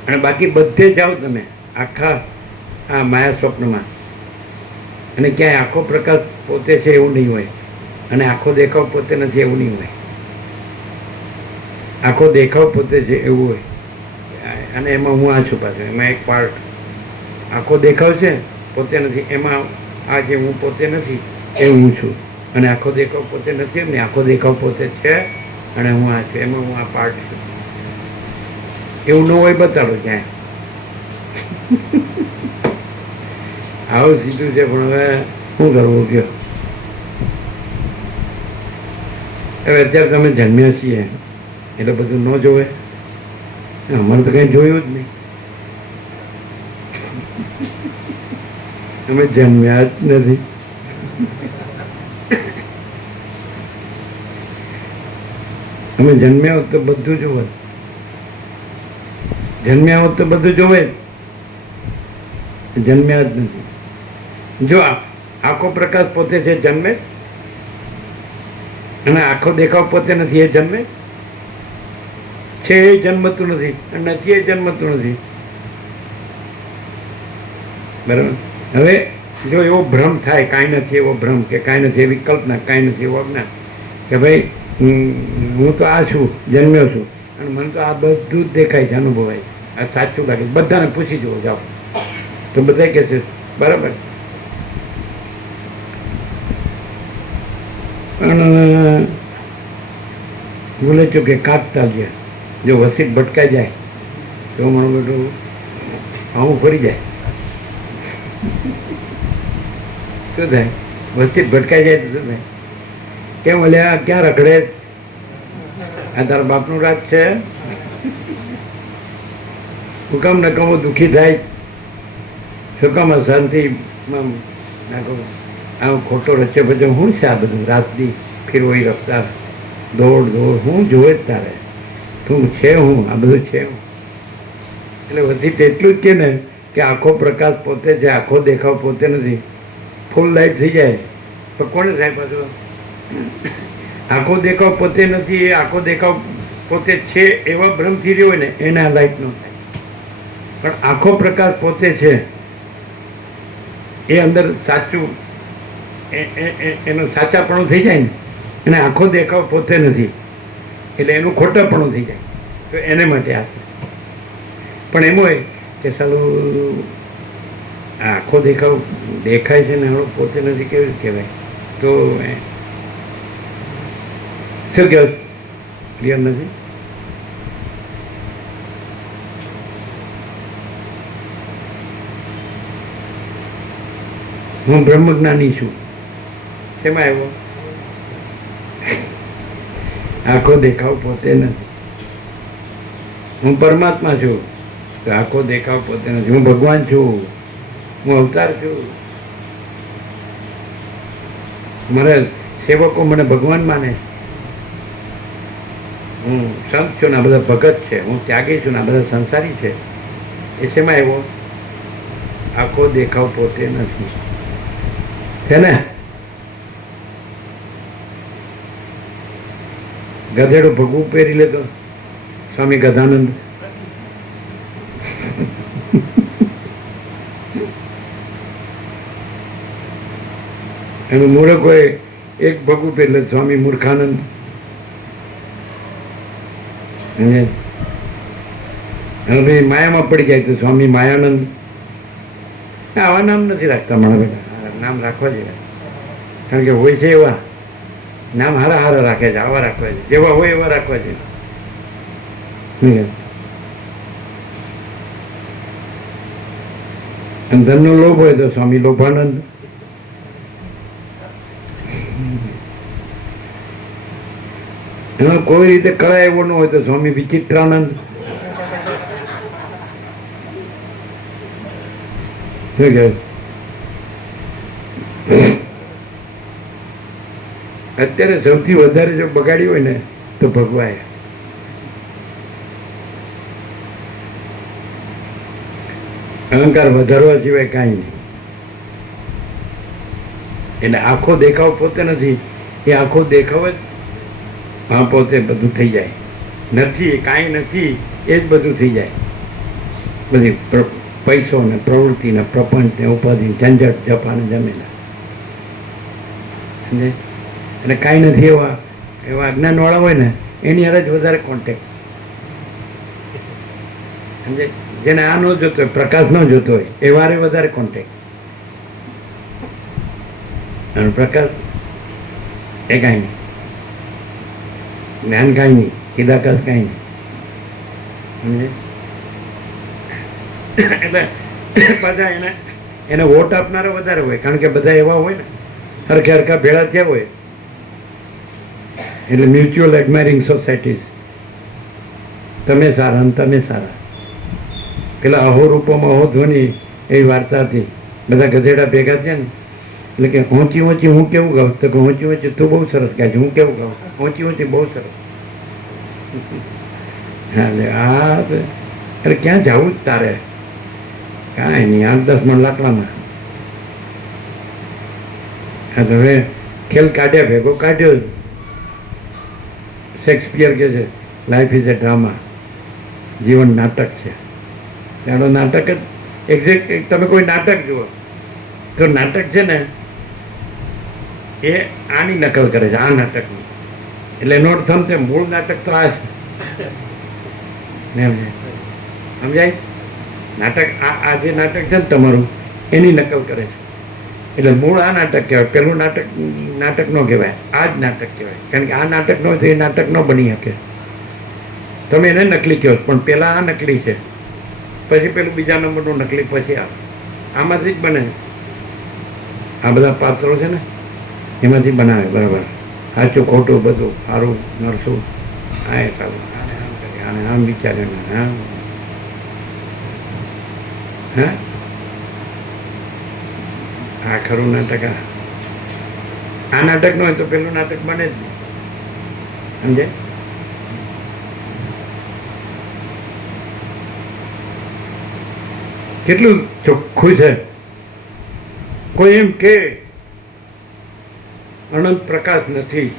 અને બાકી બધે જાઓ તમે આખા આ માયા સ્વપ્નમાં, અને ક્યાંય આખો પ્રકાશ પોતે છે એવું નહીં હોય, અને આખો દેખાવ પોતે નથી એવું નહીં હોય. આખો દેખાવ પોતે છે એવું હોય, અને એમાં હું આ છું પાછું, એમાં એક પાર્ટ. આખો દેખાવ છે પોતે નથી, એમાં આ જે હું પોતે નથી એ હું છું, અને આખો દેખાવ પોતે નથી એમ ને, આખો દેખાવ પોતે છે અને હું આ છું, એમાં હું આ પાર્ટ છું. એવું ન હોય બતાડો ક્યાંય. આવું સીધું છે, પણ હવે શું કરવું કયો? હવે અત્યારે તમે જન્મ્યા છીએ એટલે બધું ન જોવે. અમારે તો કંઈ જોયું જ નહીં, અમે જન્મ્યા જ નથી. અમે જન્મ્યા હોત તો બધું જોવે, જન્મ્યા હોત તો બધું જોવે, જન્મ્યા જ નથી. જો આખો પ્રકાશ પોતે છે જન્મે, અને આખો દેખાવ પોતે નથી એ જન્મે છે, એ જન્મતું નથી, અને નથી એ જન્મતું નથી. બરાબર. હવે જો એવો ભ્રમ થાય, કાંઈ નથી એવો ભ્રમ, કે કાંઈ નથી એવી કલ્પના, કાંઈ નથી એવો અજ્ઞાન, કે ભાઈ હું તો આ છું, જન્મ્યો છું, અને મને તો આ બધું જ દેખાય છે, અનુભવાય, આ સાચું લાગે. બધાને પૂછી જુઓ, જાઓ તો બધા કહે છે બરાબર. પણ બોલે છો કે કાપતા ગયા, જો વસીત ભટકાઈ જાય તો મારું બેટું આવું ફરી જાય. શું થાય? વસીત ભટકાઈ જાય તો શું થાય? કેમ અલ્યા ક્યાં રખડે? આ તારા બાપનું રાજ છે? હું કામ નકામો દુઃખી થાય? શું કામ શાંતિ આમ ખોટો રચે પછી શું છે આ બધું? રાતની ફેરવાઈ રફતાર, દોડ દોડ, હું જોવે જ તારે? તું છે હું, આ બધું છે હું. એટલે વધી તેટલું જ કે ને કે આખો પ્રકાશ પોતે છે, આખો દેખાવ પોતે નથી. ફૂલ લાઈટ થઈ જાય તો કોને થાય પાછું? આખો દેખાવ પોતે નથી, એ આખો દેખાવ પોતે છે એવા ભ્રમથી રહ્યો હોય ને એને આ લાઈટ ન થાય. પણ આખો પ્રકાશ પોતે છે એ અંદર સાચું એનું સાચાપણું થઈ જાય ને, અને આખો દેખાવ પોતે નથી એટલે એનું ખોટાપણું થઈ જાય. તો એને માટે આ છે. પણ એમ હોય કે સાલું આખો દેખાવ દેખાય છે ને એનો પોતે નથી, કેવી રીતે કહેવાય? તો શું કહેવાય? ક્લિયર નથી? હું બ્રહ્મજ્ઞાની છું. શેમાં આવ્યો? આખો દેખાવ પોતે નથી. હું પરમાત્મા છું તો આખો દેખાવ પોતે નથી. હું ભગવાન છું, હું અવતાર છું. મારા સેવકો મને ભગવાન માને. હું સંત છું ને આ બધા ભગત છે. હું ત્યાગી છું ને આ બધા સંસારી છે. એ શેમાં આવ્યો? આખો દેખાવ પોતે નથી, છે ને? ગધેડું ભગવું પહેરી લેતો સ્વામી ગધાનંદ. એનું મૂર્ખ હોય એક ભગવું પહેરી લે સ્વામી મૂર્ખાનંદ. અને ભાઈ માયામાં પડી જાય તો સ્વામી માયાનંદ. આવા નામ નથી રાખતા મારા બેટા. નામ રાખવા જોઈએ, કારણ કે હોય છે એવા નામ હારા હારા રાખે છે. આવા રાખવા છે, જેવા હોય એવા રાખવા છે. ધનનો લોભ હોય તો સ્વામી લોભાનંદ. એનો કોઈ રીતે કળા એવો ન હોય તો સ્વામી વિચિત્રાનંદ. શું કહે? અત્યારે સૌથી વધારે જો બગાડી હોય ને તો ભગવાય. અહંકાર વધારવા સિવાય કાંઈ નહીં. એટલે આખો દેખાવ પોતે નથી, એ આખો દેખાવ જ હા પોતે બધું થઈ જાય. નથી, કાંઈ નથી, એ જ બધું થઈ જાય. બધી પૈસો ને પ્રવૃત્તિ ને પ્રપંચ ને ઉપાધિ ઝંઝટ જપાને જમેલા. સમજે? અને કાંઈ નથી એવા અજ્ઞાનવાળા હોય ને એની હારે જ વધારે કોન્ટેક્ટ. સમજે? જેને આ ન જોતો હોય, પ્રકાશ ન જોતો હોય એ વારે વધારે કોન્ટેક્ટ. અને પ્રકાશ એ કાંઈ નહીં, જ્ઞાન કાંઈ નહીં, ચિદાકાશ કાંઈ નહીં. સમજે? એટલે બધા એને વોટ આપનારા વધારે હોય, કારણ કે બધા એવા હોય ને હરખે હરખા ભેળા થયા હોય. એટલે મ્યુચ્યુઅલ એડમાયરિંગ સોસાયટીઝ. તમે સારા અને તમે સારા. પેલા અહો રૂપોમાં અહો ધ્વનિ એવી વાર્તા હતી. બધા ગધેડા ભેગા થયા ને એટલે કે ઊંચી ઊંચી હું કેવું ગાઉં? તો કે ઊંચી ઊંચી તું બહુ સરસ ગાય છે. હું કેવું ગાઉં? ઊંચી ઊંચી બહુ સરસ. હા એટલે અરે ક્યાં જવું જ તારે? કાંઈ નહીં, 8-10 મણ લાકડામાં. હા તો હવે ખેલ કાઢ્યા, ભેગો કાઢ્યો. શેક્સપિયર કહે છે લાઈફ ઇઝ એ ડ્રામા, જીવન નાટક છે. એનો નાટક જ એક્ઝેક્ટ. તમે કોઈ નાટક જુઓ તો નાટક છે ને એ આની નકલ કરે છે, આ નાટકની. એટલે એનો અર્થ સમજે મૂળ નાટક તો આ છે. સમજાય? નાટક આ જે નાટક છે ને તમારું એની નકલ કરે છે. એટલે મૂળ આ નાટક કહેવાય. પેલું નાટક ન કહેવાય, આ જ નાટક કહેવાય. કારણ કે આ નાટક ન હોય તો એ નાટક ન બની શકે. તમે એને નકલી કહો પણ પેલા આ નકલી છે, પછી પેલું બીજા નંબરનું નકલી પછી આવે. આમાંથી જ બને. આ બધા પાત્રો છે ને એમાંથી બનાવે. બરાબર. સાચું ખોટું બધું સારું નરસું આ એ સારું આને આમ વિચારે આમ હા આ ખરું નાટક આ નાટક ન હોય તો પેલું નાટક બને જ નહીં સમજે કેટલું ચોખ્ખું છે કોઈ એમ કે અનંત પ્રકાશ નથી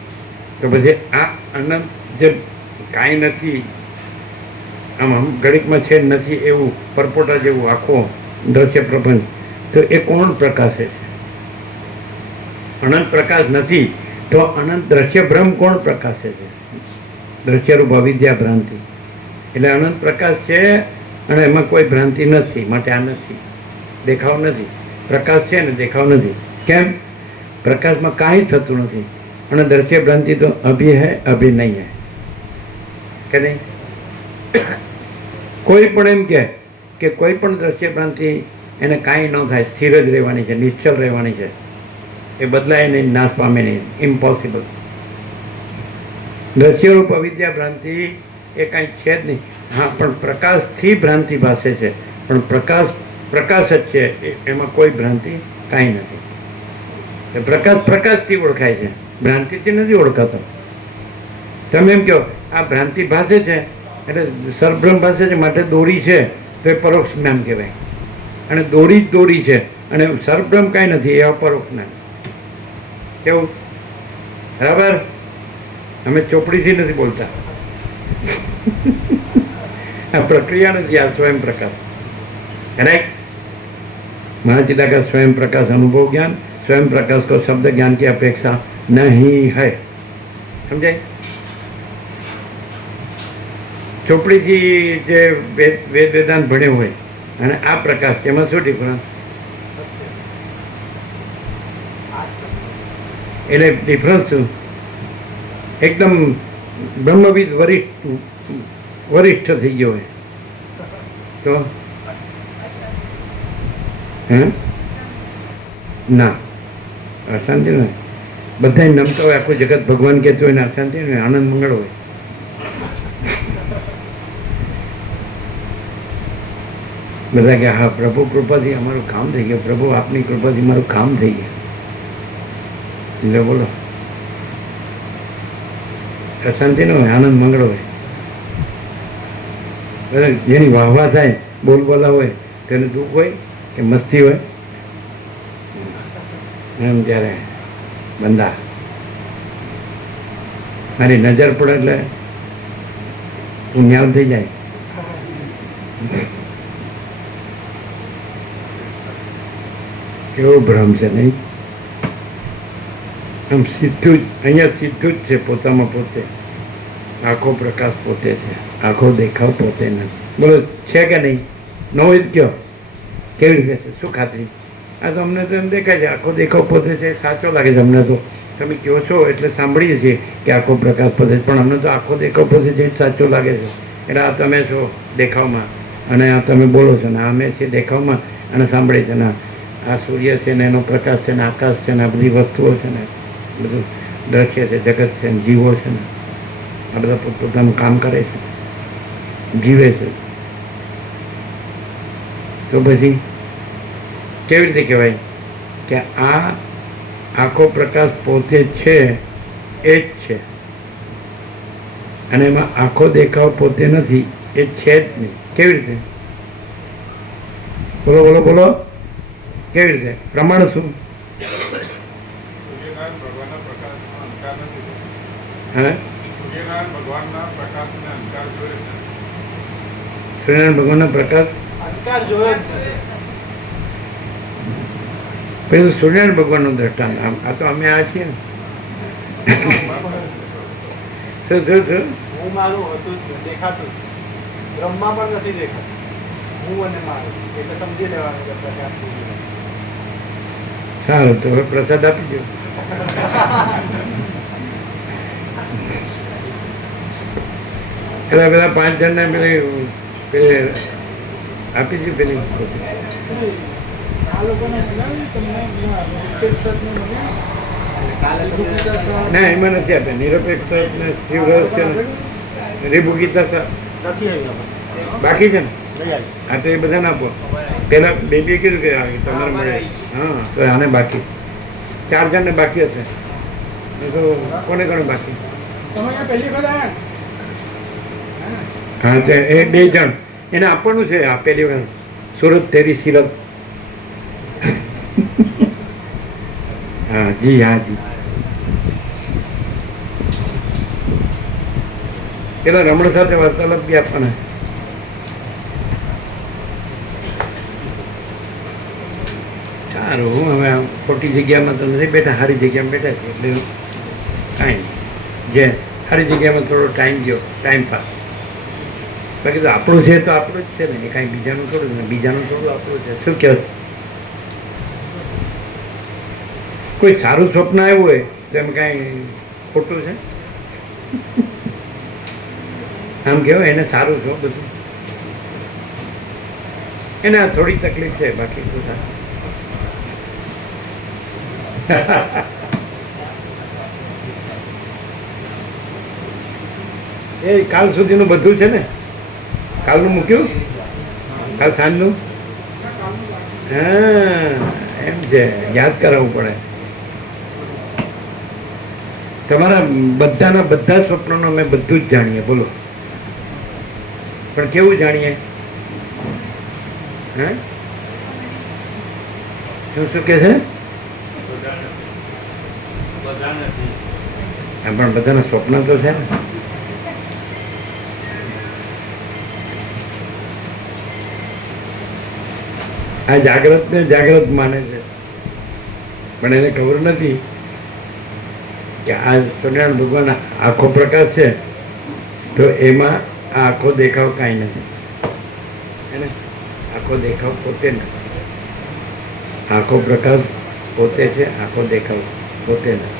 તો પછી આ અનંત જે કાંઈ નથી આમ ઘડીકમાં છે નથી એવું પરપોટા જેવું આખો દ્રશ્ય પ્રપંચ તો એ કોણ પ્રકાશે છે અનંત પ્રકાશ નથી તો અનંત દ્રશ્ય ભ્રમ કોણ પ્રકાશે છે દ્રશ્યરૂપ અવિદ્યા ભ્રાંતિ એટલે અનંત પ્રકાશ છે અને એમાં કોઈ ભ્રાંતિ નથી માટે આ નથી દેખાવ નથી પ્રકાશ છે ને દેખાવ નથી કેમ પ્રકાશમાં કાંઈ થતું નથી અને દ્રશ્ય ભ્રાંતિ તો અભિ હૈ અભિ નહીં હૈ કે નહીં કોઈ પણ એમ કે કોઈ પણ દ્રશ્ય ભ્રાંતિ એને કાંઈ ન થાય સ્થિર જ રહેવાની છે નિશ્ચલ રહેવાની છે એ બદલાય નહીં નાશ પામે નહીં ઇમ્પોસિબલ દ્રશ્યરૂપ અવિદ્યા ભ્રાંતિ એ કાંઈ છે જ નહીં હા પણ પ્રકાશથી ભ્રાંતિ ભાસે છે પણ પ્રકાશ જ છે એમાં કોઈ ભ્રાંતિ કાંઈ નથી પ્રકાશથી ઓળખાય છે ભ્રાંતિથી નથી ઓળખાતો તમે એમ કહો આ ભ્રાંતિ ભાસે છે એટલે સરભ્રમ ભાસે છે માટે દોરી છે તો એ પરોક્ષ જ્ઞાન કહેવાય અને દોરી જ દોરી છે અને સરભ્રમ કાંઈ નથી એ અપરોક્ષ જ્ઞાન કેવું બરાબર અમે ચોપડીથી નથી બોલતા આ પ્રક્રિયા નથી આ સ્વયં પ્રકાશ રાઈટ महाचिदाकाश स्वयं प्रकाश अनुभव ज्ञान स्वयं प्रकाश को शब्द ज्ञान की अपेक्षा नहीं है समझाय ચોપડીથી જે વેદાંત ભણ્યો હોય અને આ પ્રકાશ છે એમાં શું ડિફરન્સ એટલે ડિફરન્સ શું એકદમ બ્રહ્મવિદ વરિષ્ઠ થઈ ગયો હોય તો હે ના અશાંતિ નહીં બધા નમતા હોય આખું જગત ભગવાન કહેતું હોય ને અશાંતિ નહીં આનંદ મંગળ હોય બધા કે હા પ્રભુ કૃપાથી અમારું કામ થઈ ગયું પ્રભુ આપની કૃપાથી મારું કામ થઈ ગયું એટલે બોલો અશાંતિ ન હોય આનંદ મંગળ હોય જેની વાહવા થાય બોલબોલા હોય તેને દુઃખ હોય કે મસ્તી હોય એમ ત્યારે બંદા મારી નજર પડે એટલે પુણ્યાલ થઈ જાય કેવો ભ્રમ છે નહીં આમ સીધું જ અહીંયા સીધું જ છે પોતામાં પોતે આખો પ્રકાશ પોતે છે આખો દેખાવ પોતે નથી બોલો છે કે નહીં ન હોય જ કયો કેવી રીતે છે શું ખાતરી આ તો અમને તો એમ દેખાય છે આખો દેખાવ પોતે છે સાચો લાગે છે અમને તો તમે કહો છો એટલે સાંભળીએ છીએ કે આખો પ્રકાશ પોતે પણ અમને તો આખો દેખાવ પોતે છે સાચો લાગે છે એટલે આ તમે છો દેખાવમાં અને આ તમે બોલો છો ને અમે છીએ દેખાવમાં અને સાંભળીએ છીએ ને આ સૂર્ય છે ને એનો પ્રકાશ છે ને આકાશ છે ને આ બધી વસ્તુઓ છે ને બધું દ્રશ્ય છે જગત છે ને જીવો છે ને આ બધા પોતપોતાનું કામ કરે છે જીવે છે તો પછી કેવી રીતે કહેવાય કે આ આખો પ્રકાશ પોતે છે એ જ છે અને એમાં આખો દેખાવ પોતે નથી એ છે જ નહીં કેવી રીતે બોલો બોલો બોલો કેવી રીતે પ્રમાણ શું હે સૂર્યનારાયણ ભગવાનના પ્રકાશ પેલું સૂર્યનારાયણ ભગવાનનું દ્રષ્ટાંત આ તો અમે આ છીએ ને શું શું શું હું મારું હતું જ દેખાતું બ્રહ્મા પણ નથી દેખાતું હું અને મારું એટલે સમજી લેવાનું કે પ્રકાશ સારું તો હવે પ્રસાદ આપી દો પેલા પેલા 5 જણને પેલી આપી દીધી પેલી આ લોકોને બોલાવી તમને કાલે તમે ના એમાં નથી આપ્યા નિરપેક્ષ ને શિવ રહસ્ય રીબુ ગીતા નથી આવી અમે બાકી છે ને લઈ આવી હા તો એ બધાને આપો પેલા બેબીએ કીધું કે આ તમારે મળે હા તો આને બાકી 4 જણને બાકી હશે એ તો કોને કોને બાકી તમે અહીંયા પહેલી વખત આવ્યા હા તે એ 2 જણ એને આપવાનું છે આ પહેલી વખત સુરત તેરી સિરત હા જી હા જી પેલા રમણ સાથે વાર્તાલાપ બી આપવાના સારું હું હવે આમ ખોટી જગ્યામાં તો નથી બેઠા સારી જગ્યામાં બેઠા છે એટલે કાંઈ નહીં જે સારી જગ્યામાં થોડો ટાઈમ ગયો ટાઈમ પાસ બાકી તો આપણું છે તો આપણું જ છે ને કાંઈ બીજાનું થોડું ને બીજાનું થોડું આપણું છે શું કહે કોઈ સારું સ્વપ્ન આવ્યું હોય તો એમ કાંઈ ખોટું છે આમ કહેવાય એને સારું છો બધું એને આ થોડી તકલીફ છે બાકી શું થાય એ કાલ સુધીનું બધું છે ને કાલનું મૂક્યું કાલ સાંજનું હા એમ છે યાદ કરાવવું પડે તમારા બધાના બધા સ્વપ્નોનું અમે બધું જ જાણીએ બોલો પણ કેવું જાણીએ હે શું કે છે હા પણ બધાના સ્વપ્ન તો છે ને આ જાગ્રત ને જાગ્રત માને છે પણ એને ખબર નથી કે આ સૂર્યનારાયણ ભગવાન આખો પ્રકાશ છે તો એમાં આ આખો દેખાવ કાંઈ નથી એને આખો દેખાવ પોતે નથી આખો પ્રકાશ પોતે છે આખો દેખાવ પોતે નથી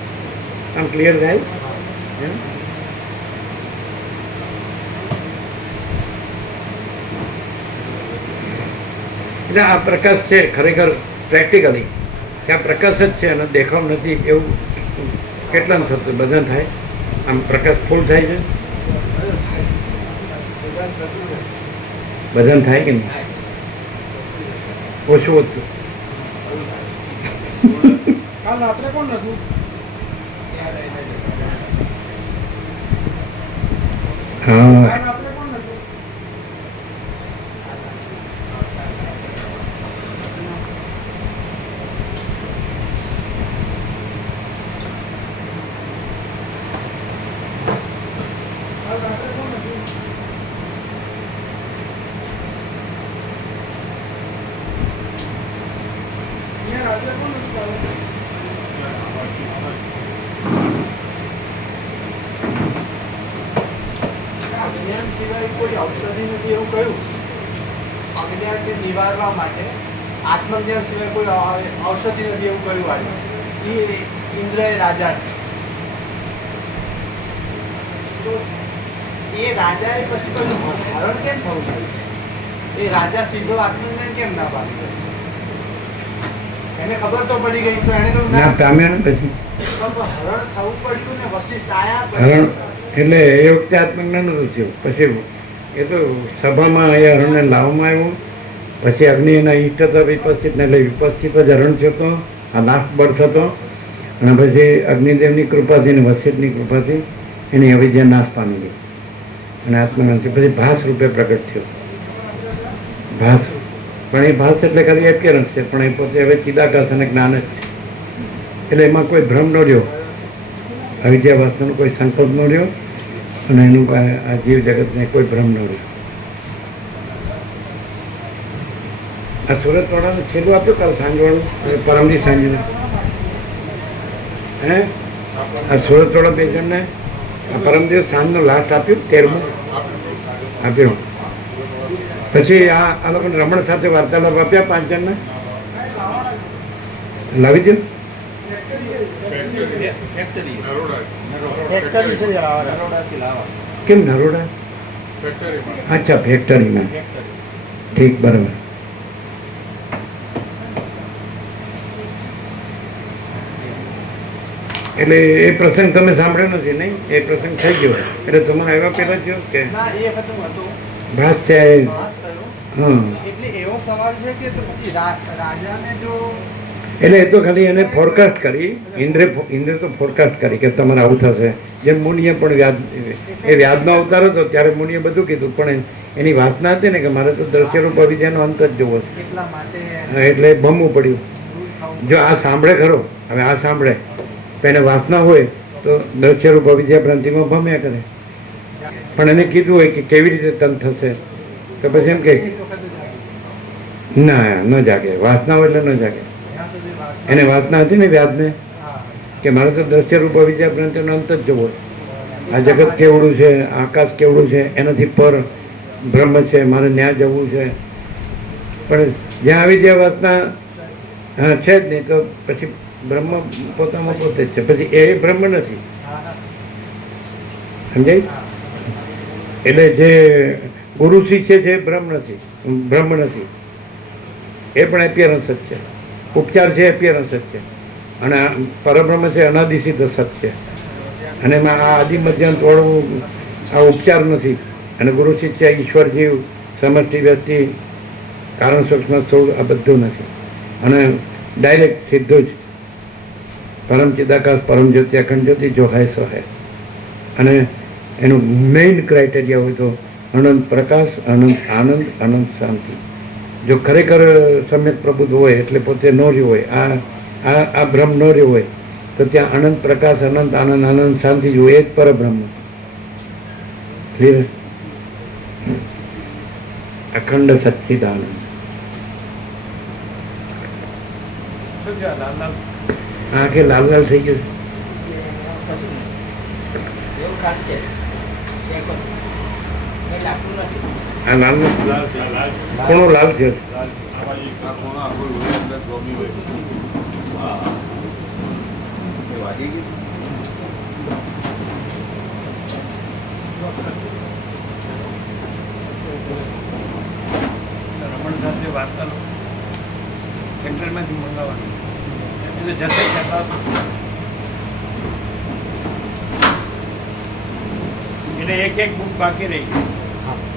આમ ક્લિયર થાય હે? એટલે આ પ્રકાશ છે ખરેખર પ્રેક્ટિકલી કે આ પ્રકાશ જ છે અને દેખાવ નથી એવું કેટલાને થતું બધાને થાય આમ પ્રકાશ ફૂલ થાય છે બધાને થાય કે નહીં ઓછું ઓછું કાલ રાત્રે કોણ નતું હા કાલ રાત્રે કોણ નતું કાલ રાત્રે કોણ નતું અહીંયા રાત્રે કોણ નતું કાલે અજ્ઞાન સિવાય કોઈ ઔષધિ નથી એવું કહ્યું અજ્ઞાનને નિવારવા માટે આત્મજ્ઞાન સિવાય કોઈ ઔષધિ નથી એવું કહ્યું આજે એ ઇન્દ્રએ રાજાને તો એ રાજાએ પછી કોઈ હરણ કેમ થવું પડ્યું એ રાજા સીધો આત્મજ્ઞાન કેમ ના પામ્યો એને ખબર તો પડી ગઈ તો એને કહ્યું ના ના પામ્યા ને પછી હરણ થવું પડ્યું ને વશિષ્ઠ આયા હરણ પછી એટલે એ વખતે આત્મજ્ઞાન નતું થયું પછી એ તો સભામાં એ હરણને લાવવામાં આવ્યું પછી અગ્નિ એના ઈષ્ટ હતા વિપસ્થિત ને એટલે વિપસ્થિત જ હરણ થયો હતો આ લાખ બળ થતો અને પછી અગ્નિદેવની કૃપાથી ને વસિષ્ઠની કૃપાથી એની અવિદ્યા નાશ પામી ગઈ અને આત્મજ્ઞાન થયું પછી ભાસ રૂપે પ્રગટ થયો ભાસ પણ એ ભાસ એટલે ખાલી એપિયરન્સ છે પણ એ પોતે હવે ચિદાકાશ અને જ્ઞાન જ છે એટલે એમાં કોઈ ભ્રમ ન રહ્યો અવિદ્યા વાસનાનો કોઈ સંકલ્પ ન રહ્યો અને એનું આ જીવ જગતને કોઈ ભ્રમ ન રહ્યો આ સુરતવાળાનું છેલ્લું આપ્યું કાલ સાંજવાળું હવે પરમદી સાંજનું હે આ સુરતવાળા 2 જણને આ પરમ દિવસ સાંજનું લાસ્ટ આપ્યું 13મું આપ્યું પછી આ લોકોને રમણ સાથે વાર્તાલાપ આપ્યા 5 જણને લાવી દો ફેક્ટરી છે નરોડાથી લાવવા કેમ નરોડા અચ્છા ફેક્ટરીમાં ઠીક બરાબર એટલે એ પ્રસંગ તમે સાંભળ્યો નથી નહીં? એ પ્રસંગ થઈ ગયો એટલે તમારે આવ્યા પહેલાં થયો કે ના એ વખત હું હતો ભાત છે પાસ થયો હા. એટલે એવો સવાલ છે કે તો પછી રાજાને જો એટલે એ તો ખાલી એને ફોરકાસ્ટ કરી, ઇન્દ્રે તો ફોરકાસ્ટ કરી કે તમારે આવું થશે. જેમ મુનિએ પણ એ વ્યાજમાં અવતાર હતો ત્યારે મુનિએ બધું કીધું, પણ એની વાસના હતી ને કે મારે તો દ્રશ્યરૂપ અવિદ્યાનો અંત જ જોવો છે. એટલા માટે એટલે ભમવું પડ્યું. દૂર થવું જો આ સાંભળે ખરો, હવે આ સાંભળે તો એને વાસના હોય તો દ્રશ્યરૂપ અવિદ્યા ભ્રાંતિમાં ભમ્યા કરે. પણ એને કીધું હોય કે કેવી રીતે તન થશે તો પછી એમ કે એક વખત જ આવી. ના ન જાગે, વાસના હોય એટલે ન જાગે. ત્યાં સુધી વાસના એને વાસના હતી ને વ્યાજને હા કે મારે તો દ્રશ્યરૂપ અવિદ્યા ભ્રાંતિનો અંત જ જોવો છે. આ જગત કેવડું છે, આકાશ કેવડું છે, એનાથી પર બ્રહ્મ છે, મારે ન્યા જવું છે. પણ જ્યાં આવી જ્યાં વાસના છે જ નહીં તો પછી બ્રહ્મ પોતામાં પોતે જ છે, પછી એ બ્રહ્મ નથી. હા હા સમજાય? એટલે જે ગુરુ શિષ્ય છે એ બ્રહ્મ નથી. એ પણ એપિયરન્સ જ છે, ઉપચાર છે એપિયરન્સ જ છે. અને આ પરબ્રહ્મ છે અનાદિ સિદ્ધ સત છે. અને એમાં આ આદિ મધ્યાંત વાળું આ ઉપચાર નથી. અને ગુરુ શિષ્ય ઈશ્વર જીવ સમષ્ટિ વ્યક્તિ કારણ સૂક્ષ્મ સ્થૂળ આ બધું નથી. અને ડાયરેક્ટ સીધું જ પરમ ચિદાકાશ પરમ જ્યોતિ અખંડ જ્યોતિ જો હૈ સો હૈ. અને એનું મેઇન ક્રાઇટેરિયા હોય તો અનંત પ્રકાશ, અનંત આનંદ, અનંત શાંતિ. જો ખરેખર સમ્યક પ્રબુદ્ધ હોય એટલે પોતે ન રહ્યું હોય, આ બ્રહ્મ ન રહ્યો હોય તો ત્યાં અનંત પ્રકાશ, અનંત આનંદ, અનંત શાંતિ જોઈએ. એ જ પરબ્રહ્મ. ક્લિયર? અખંડ સચ્ચિદાનંદ. આ કે લાલ લાલ થઈ ગયું છે. આ લાલ કોણો લાલ થયો? રમણ સાથે વાર્તાનો સેન્ટરમાંથી મંગાવવાનું એટલે જશે કેટલા એને એક બુક બાકી રહી ગઈ.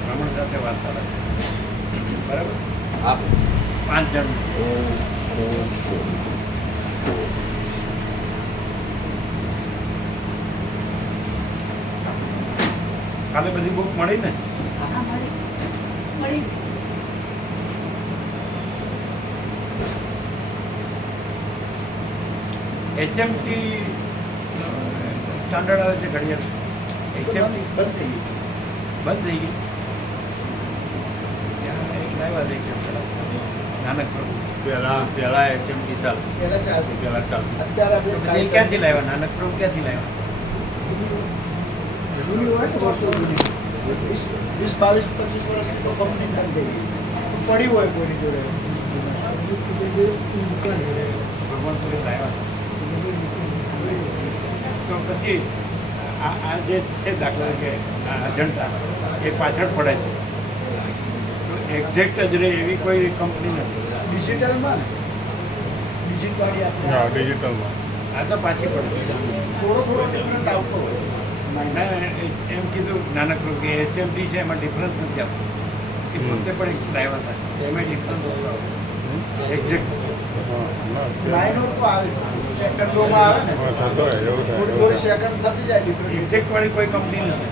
રમણ સાથે વાર્તા બરાબર 5 જણ. કાલે બધી બુક મળી ને? HMT સ્ટાન્ડર્ડ આવે છે ઘડિયાળ. HMT બંધ થઈ ગઈ. ત્યાં એક લાવ્યા છે કે નાનક પ્રભુ પેલા HMT ચાલતું. પહેલા ચાલતું. પેલા ચાલતું. અત્યારે આપણે પછી એ ક્યાંથી લાવ્યા? નાનક પ્રભુ ક્યાંથી લાવ્યા? જૂની હોય ને વર્ષો જૂની 20, 22, 25 વર્ષ તો કંપની બંધ થઈ ગઈ પડી હોય કોઈની જોડે ભગવાનપુરી લાવ્યા હતા. તો પછી આ જે છે દાખલા કે અજંટા એ પાછળ પડે છે તો એક્ઝેક્ટ જ રહે એવી કોઈ કંપની નથી. ડિજિટલમાં ડિજિટવાળી આપણે ડિજિટલમાં આ તો પાછી પડે. થોડો ડિફરન્ટ આવતો હોય એમ કીધું નાનકડું કે HMT છે એમાં ડિફરન્સ નથી આવતો. એ પોતે પણ એક લાવ્યા હતા એમાં ડિફરન્સ એક્ઝેક્ટ લાઈનો તો આવે સેકન્ડોમાં આવે ને થોડી સેકન્ડ થતી જાય ડિફરન્ટ એક્ઝેક્ટ વાળી કોઈ કંપની નથી.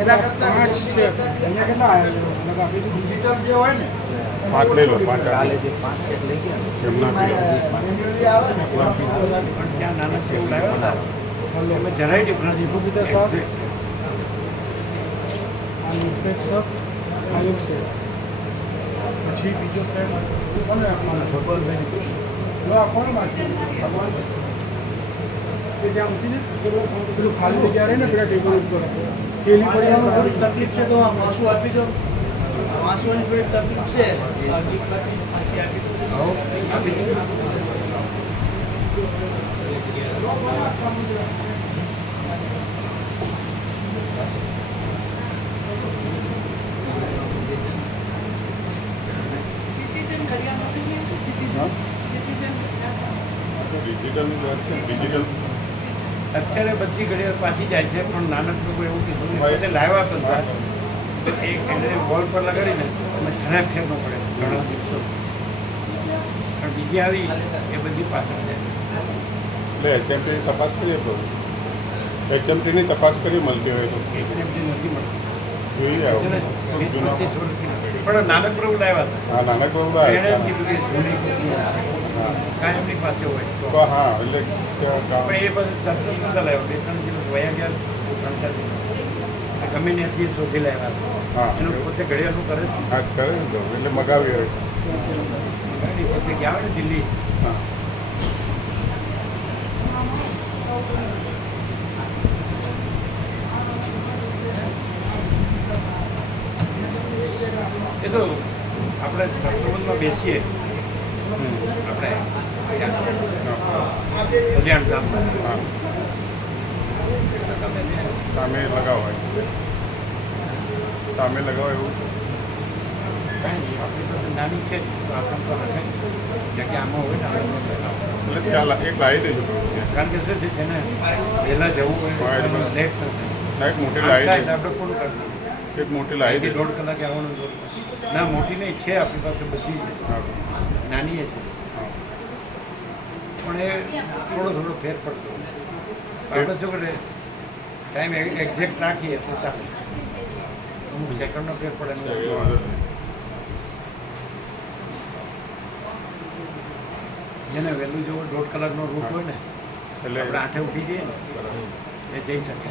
એના કરતાં 5 છે. અહીંયા કેટલા આવ્યા છે? આપી દીધું. ડિજિટલ જે હોય ને પાંચ લઈ લો, પાંચ કાલે આપી જે 5 સેટ લઈ ગયા એમનાથી મેન્યુઅલી આવે ને પણ ત્યાં નાનક એવું લાવ્યા હતા એમાં જરાય ડિફરન્સ બીજા સાહેબ આ લિપેક સબ આ એક છે. પછી બીજો સાહેબ કોને આપવાનો? જો આ કોણ વાંચે? તે ત્યાં ઉઠીને પેલું ખાલી જગ્યા રહે ને પેલા ટેબલ ઉપર થેલી પડી થોડી તકલીફ છે તો આ વાંસુ આપી દો વાંસુની થોડી તકલીફ છે સિટીઝન ઘડિયાળ મળી ગઈ સિટીઝન ડિજિટલની વાત છે ડિજિટલ અત્યારે બધી ઘડીઓ પાછી જાય છે, પણ નાનક લોકો એવું કીધું પોતે લાવ્યા તો હતા એ એને વોલ પર લગાડીને અને ઘણા ફેર ન પડે ઘણા દિવસો, પણ બીજી આવી એ બધી પાછળ જાય. એટલે એચએમટીની તપાસ કરીએ તો એચએમટીની તપાસ કરી મળતી હોય તો એક્ઝેક્ટલી નથી મળતું. જોઈએ આવું જૂના પણ નાનક પ્રભુ લાવ્યા હતા. હા નાનક બાબુ એણે એમ કીધું કે જૂની કોપી હા કાંઈ એમની પાસે હોય તો. તો હા એટલે ત્યાં કામ પણ એ બધું તરત જ નતા લાવ્યા, 2-3 દિવસ વયા ગયા, 3-4 દિવસ ગમે ત્યાંથી શોધી લાવ્યા. હા એનું પોતે ઘડિયાળનું કરે જ હા કરે ને તો એટલે મગાવી હોય ગાડી પછી ગયા હોય ને દિલ્હી, હા એ તો આપણે સંતોષમાં બેસીએ આપણે કલ્યાણધામમાં, હા તમે ત્યાં સામે લગાવો હોય સામે લગાવો એવું છે કાંઈ નહીં, આપણી પાસે નાની છે તો આસામ તો રખાય જગ્યા આમાં હોય ને આપણે લગાવો. એટલે ત્યાં એક લાવી દેજો કારણ કે શું છે તેને વહેલા જવું હોય લેટ ન થાય. એક મોટી આમ લાવી થાય દેજો તો આપણે પૂરું કરી દઈએ. એક મોટી લાવી અહીંથી દેજો 1.5 કલાકે આવવાનું જરૂર ના, મોટી નહીં છે આપણી પાસે બધી જ. હા નાની છે હા પણ એ થોડો ફેર પડતો હોય. આપણે શું કરે ટાઈમ એક્ઝેક્ટ રાખીએ તો ચાલે, અમુક સેકન્ડનો ફેર પડે એ એનો વાંધો નહીં. જેને વહેલું જવું 1.5 કલાકનો રૂટ હોય ને એટલે આપણે 8 ઉઠી જઈએ ને એ જઈ શકે.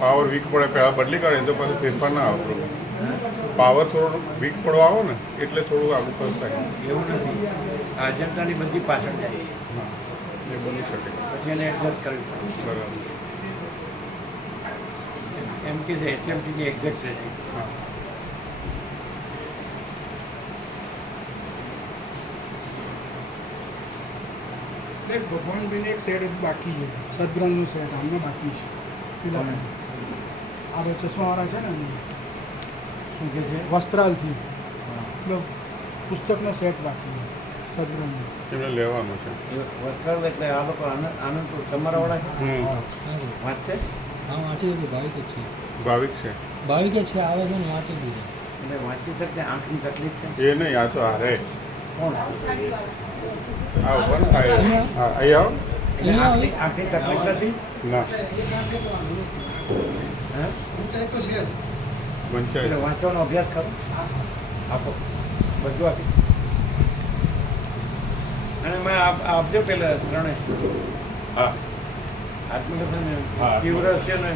પાવર વીક પડે પહેલાં બદલી કાઢે તો પછી ફેરફાર ના આવે થોડું પાવર થોડો વીક પડવા આવો ને એટલે થોડું આગળ પાછું થાય એવું નથી, આ અજંતાની બધી પાછળ જાય હા એ બની શકે પછી એને એડજસ્ટ કરવી પડે. બરાબર એમ કે છે એચએમટીની એક્ઝેક્ટ છે. હા એક ભગવાનભાઈને એક સેટ હજી બાકી છે, સદગ્રંથનું સેટ આમને બાકી છે પેલા આ ચશ્માવાળા છે ને એમને શું કે છે? વસ્ત્રાલથી પેલો પુસ્તકનો સેટ બાકી છે સદગ્રંથનો. એમને લેવાનું છે વસ્ત્રાલ એટલે આ લોકો આનંદ તમારાવાળા છે વાંચશે હા વાંચી લીધું ભાવિક જ છે ભાવિક છે ભાવિક જ છે આવે છે ને વાંચી લીધું એટલે વાંચી શકતે આંખની તકલીફ છે. એ નહીં આ તો હારે કોણ આ ઉપર થાય હા અહીં આવો આંખની તકલીફ નથી? ના હા વંચાય એટલે વાંચવાનો અભ્યાસ કરો, આપો બધું આપી. અને મેં આપજો પેલા ત્રણે હા આત્મકથન હા. શિવર છે ને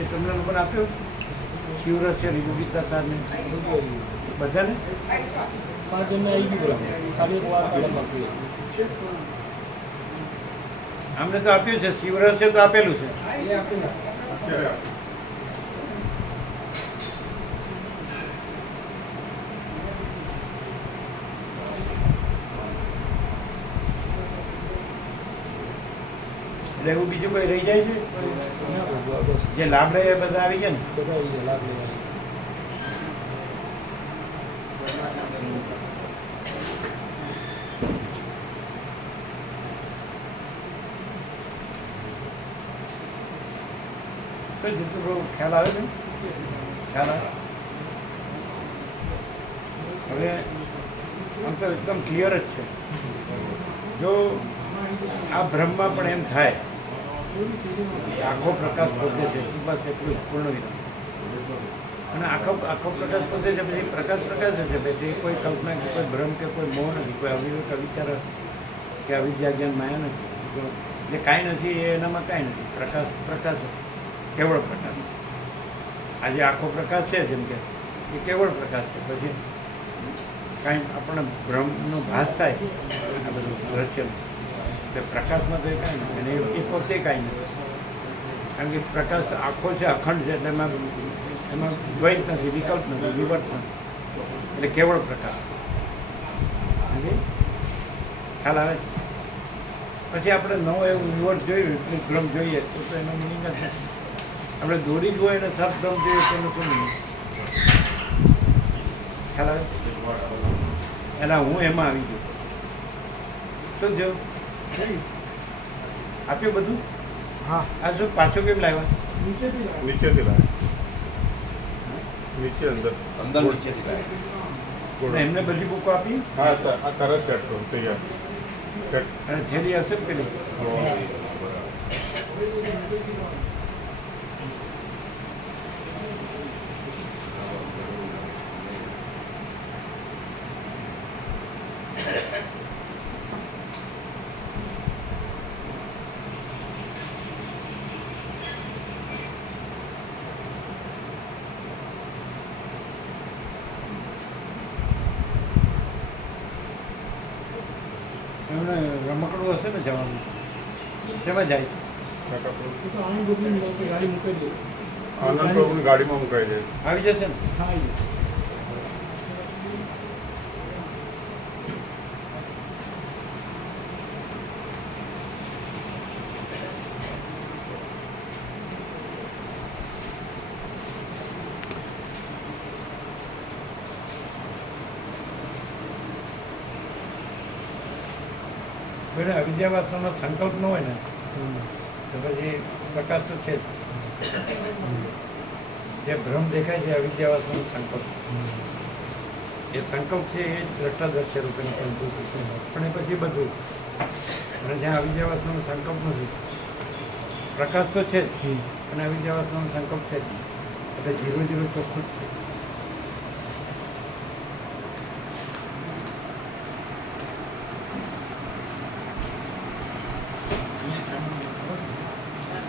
એ તમને લોકોને આપ્યો શિવર છે યોગિતા સારને બધાને. 5 જણને આવી ગયું ખાલી એક વાર કાઢવા બાકી અમને તો આપ્યું છે, શિવર છે તો આપેલું છે. ક્યારે એટલે એવું બીજું કોઈ રહી જાય છે બસ જે લાભ લે એ બધા આવી ગયા ને. બધા આવી ગયા લાભ લેવાની કઈ જેટલું બહુ ખ્યાલ આવે છે, ખ્યાલ આવે. હવે આમ તો એકદમ ક્લિયર જ છે. જો આ બ્રહ્મમાં પણ એમ થાય કે આખો પ્રકાશ પોતે છે, બસ એટલું જ પૂર્ણ વિરામ. અને આખો પ્રકાશ પોતે છે, પછી પ્રકાશ જ છે, પછી કોઈ કલ્પના કે કોઈ ભ્રમ કે કોઈ મોહ નથી, કોઈ અવિવેક અવિચાર કે અવિદ્યા જ્ઞાન માયા નથી. જો જે કાંઈ નથી એ એનામાં કાંઈ નથી. પ્રકાશ કેવળ પ્રકાશ છે. આજે આખો પ્રકાશ છે જેમ કે એ કેવળ પ્રકાશ છે. પછી કાંઈ આપણને ભ્રમનો ભાસ થાય આ બધું દ્રશ્યનું તે પ્રકાશમાં તો એ કાંઈ નથી અને એ પોતે કાંઈ નથી. કારણ કે પ્રકાશ આખો છે, અખંડ છે, એટલે એમાં દ્વૈત નથી, વિકલ્પ નથી, વિવર્ત નથી. એટલે કેવળ પ્રકાશ. સમજી? ખ્યાલ આવે? પછી આપણે નવો એવું વિવર્ત જોયું એટલે ભ્રમ જોઈએ તો એનો મિનિંગ જ નથી. આપણે દોરી જ હોય અને સબ ભ્રમ જોઈએ તો એનું શું મિનિંગ? ખ્યાલ આવે? એટલે હું એમાં આવી ગયો. શું થયું? આપ્યું બધું? હા આ શું પાછું કેમ લાવ્યા? નીચેથી લાવો. નીચેથી લાવે નીચે અંદર અંદર નીચેથી લાવે. અને એમને બધી બુકો આપી હા આ તરત સેટ કરો તૈયાર સેટ અને થેલી હશે ને પેલી? એમને રમકડું હશે ને જવાનું? શેમાં જાય? કાકા એ તો આણંદ બદલીને લોકો ગાડી મૂકી દે આનંદ પ્રભુની ગાડીમાં મુકાઈ જાય આવી જશે ને? હા એ. કોઈને અવિદ્યાવાસનો સંકલ્પ ન હોય ને તો પછી પ્રકાશ તો છે જ. જે ભ્રમ દેખાય છે અવિદ્યાવાસનો સંકલ્પ, એ સંકલ્પ છે એ જ દ્રષ્ટાદ્રશ્ય રૂપે નિકળતું પણ એ પછી બધું. અને જ્યાં અવિદ્યાવાસનો સંકલ્પ નથી, પ્રકાશ તો છે જ અને અવિદ્યાવાસનો સંકલ્પ છે જ નહીં. એટલે 0 ચોખ્ખું જ છે.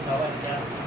ખાવા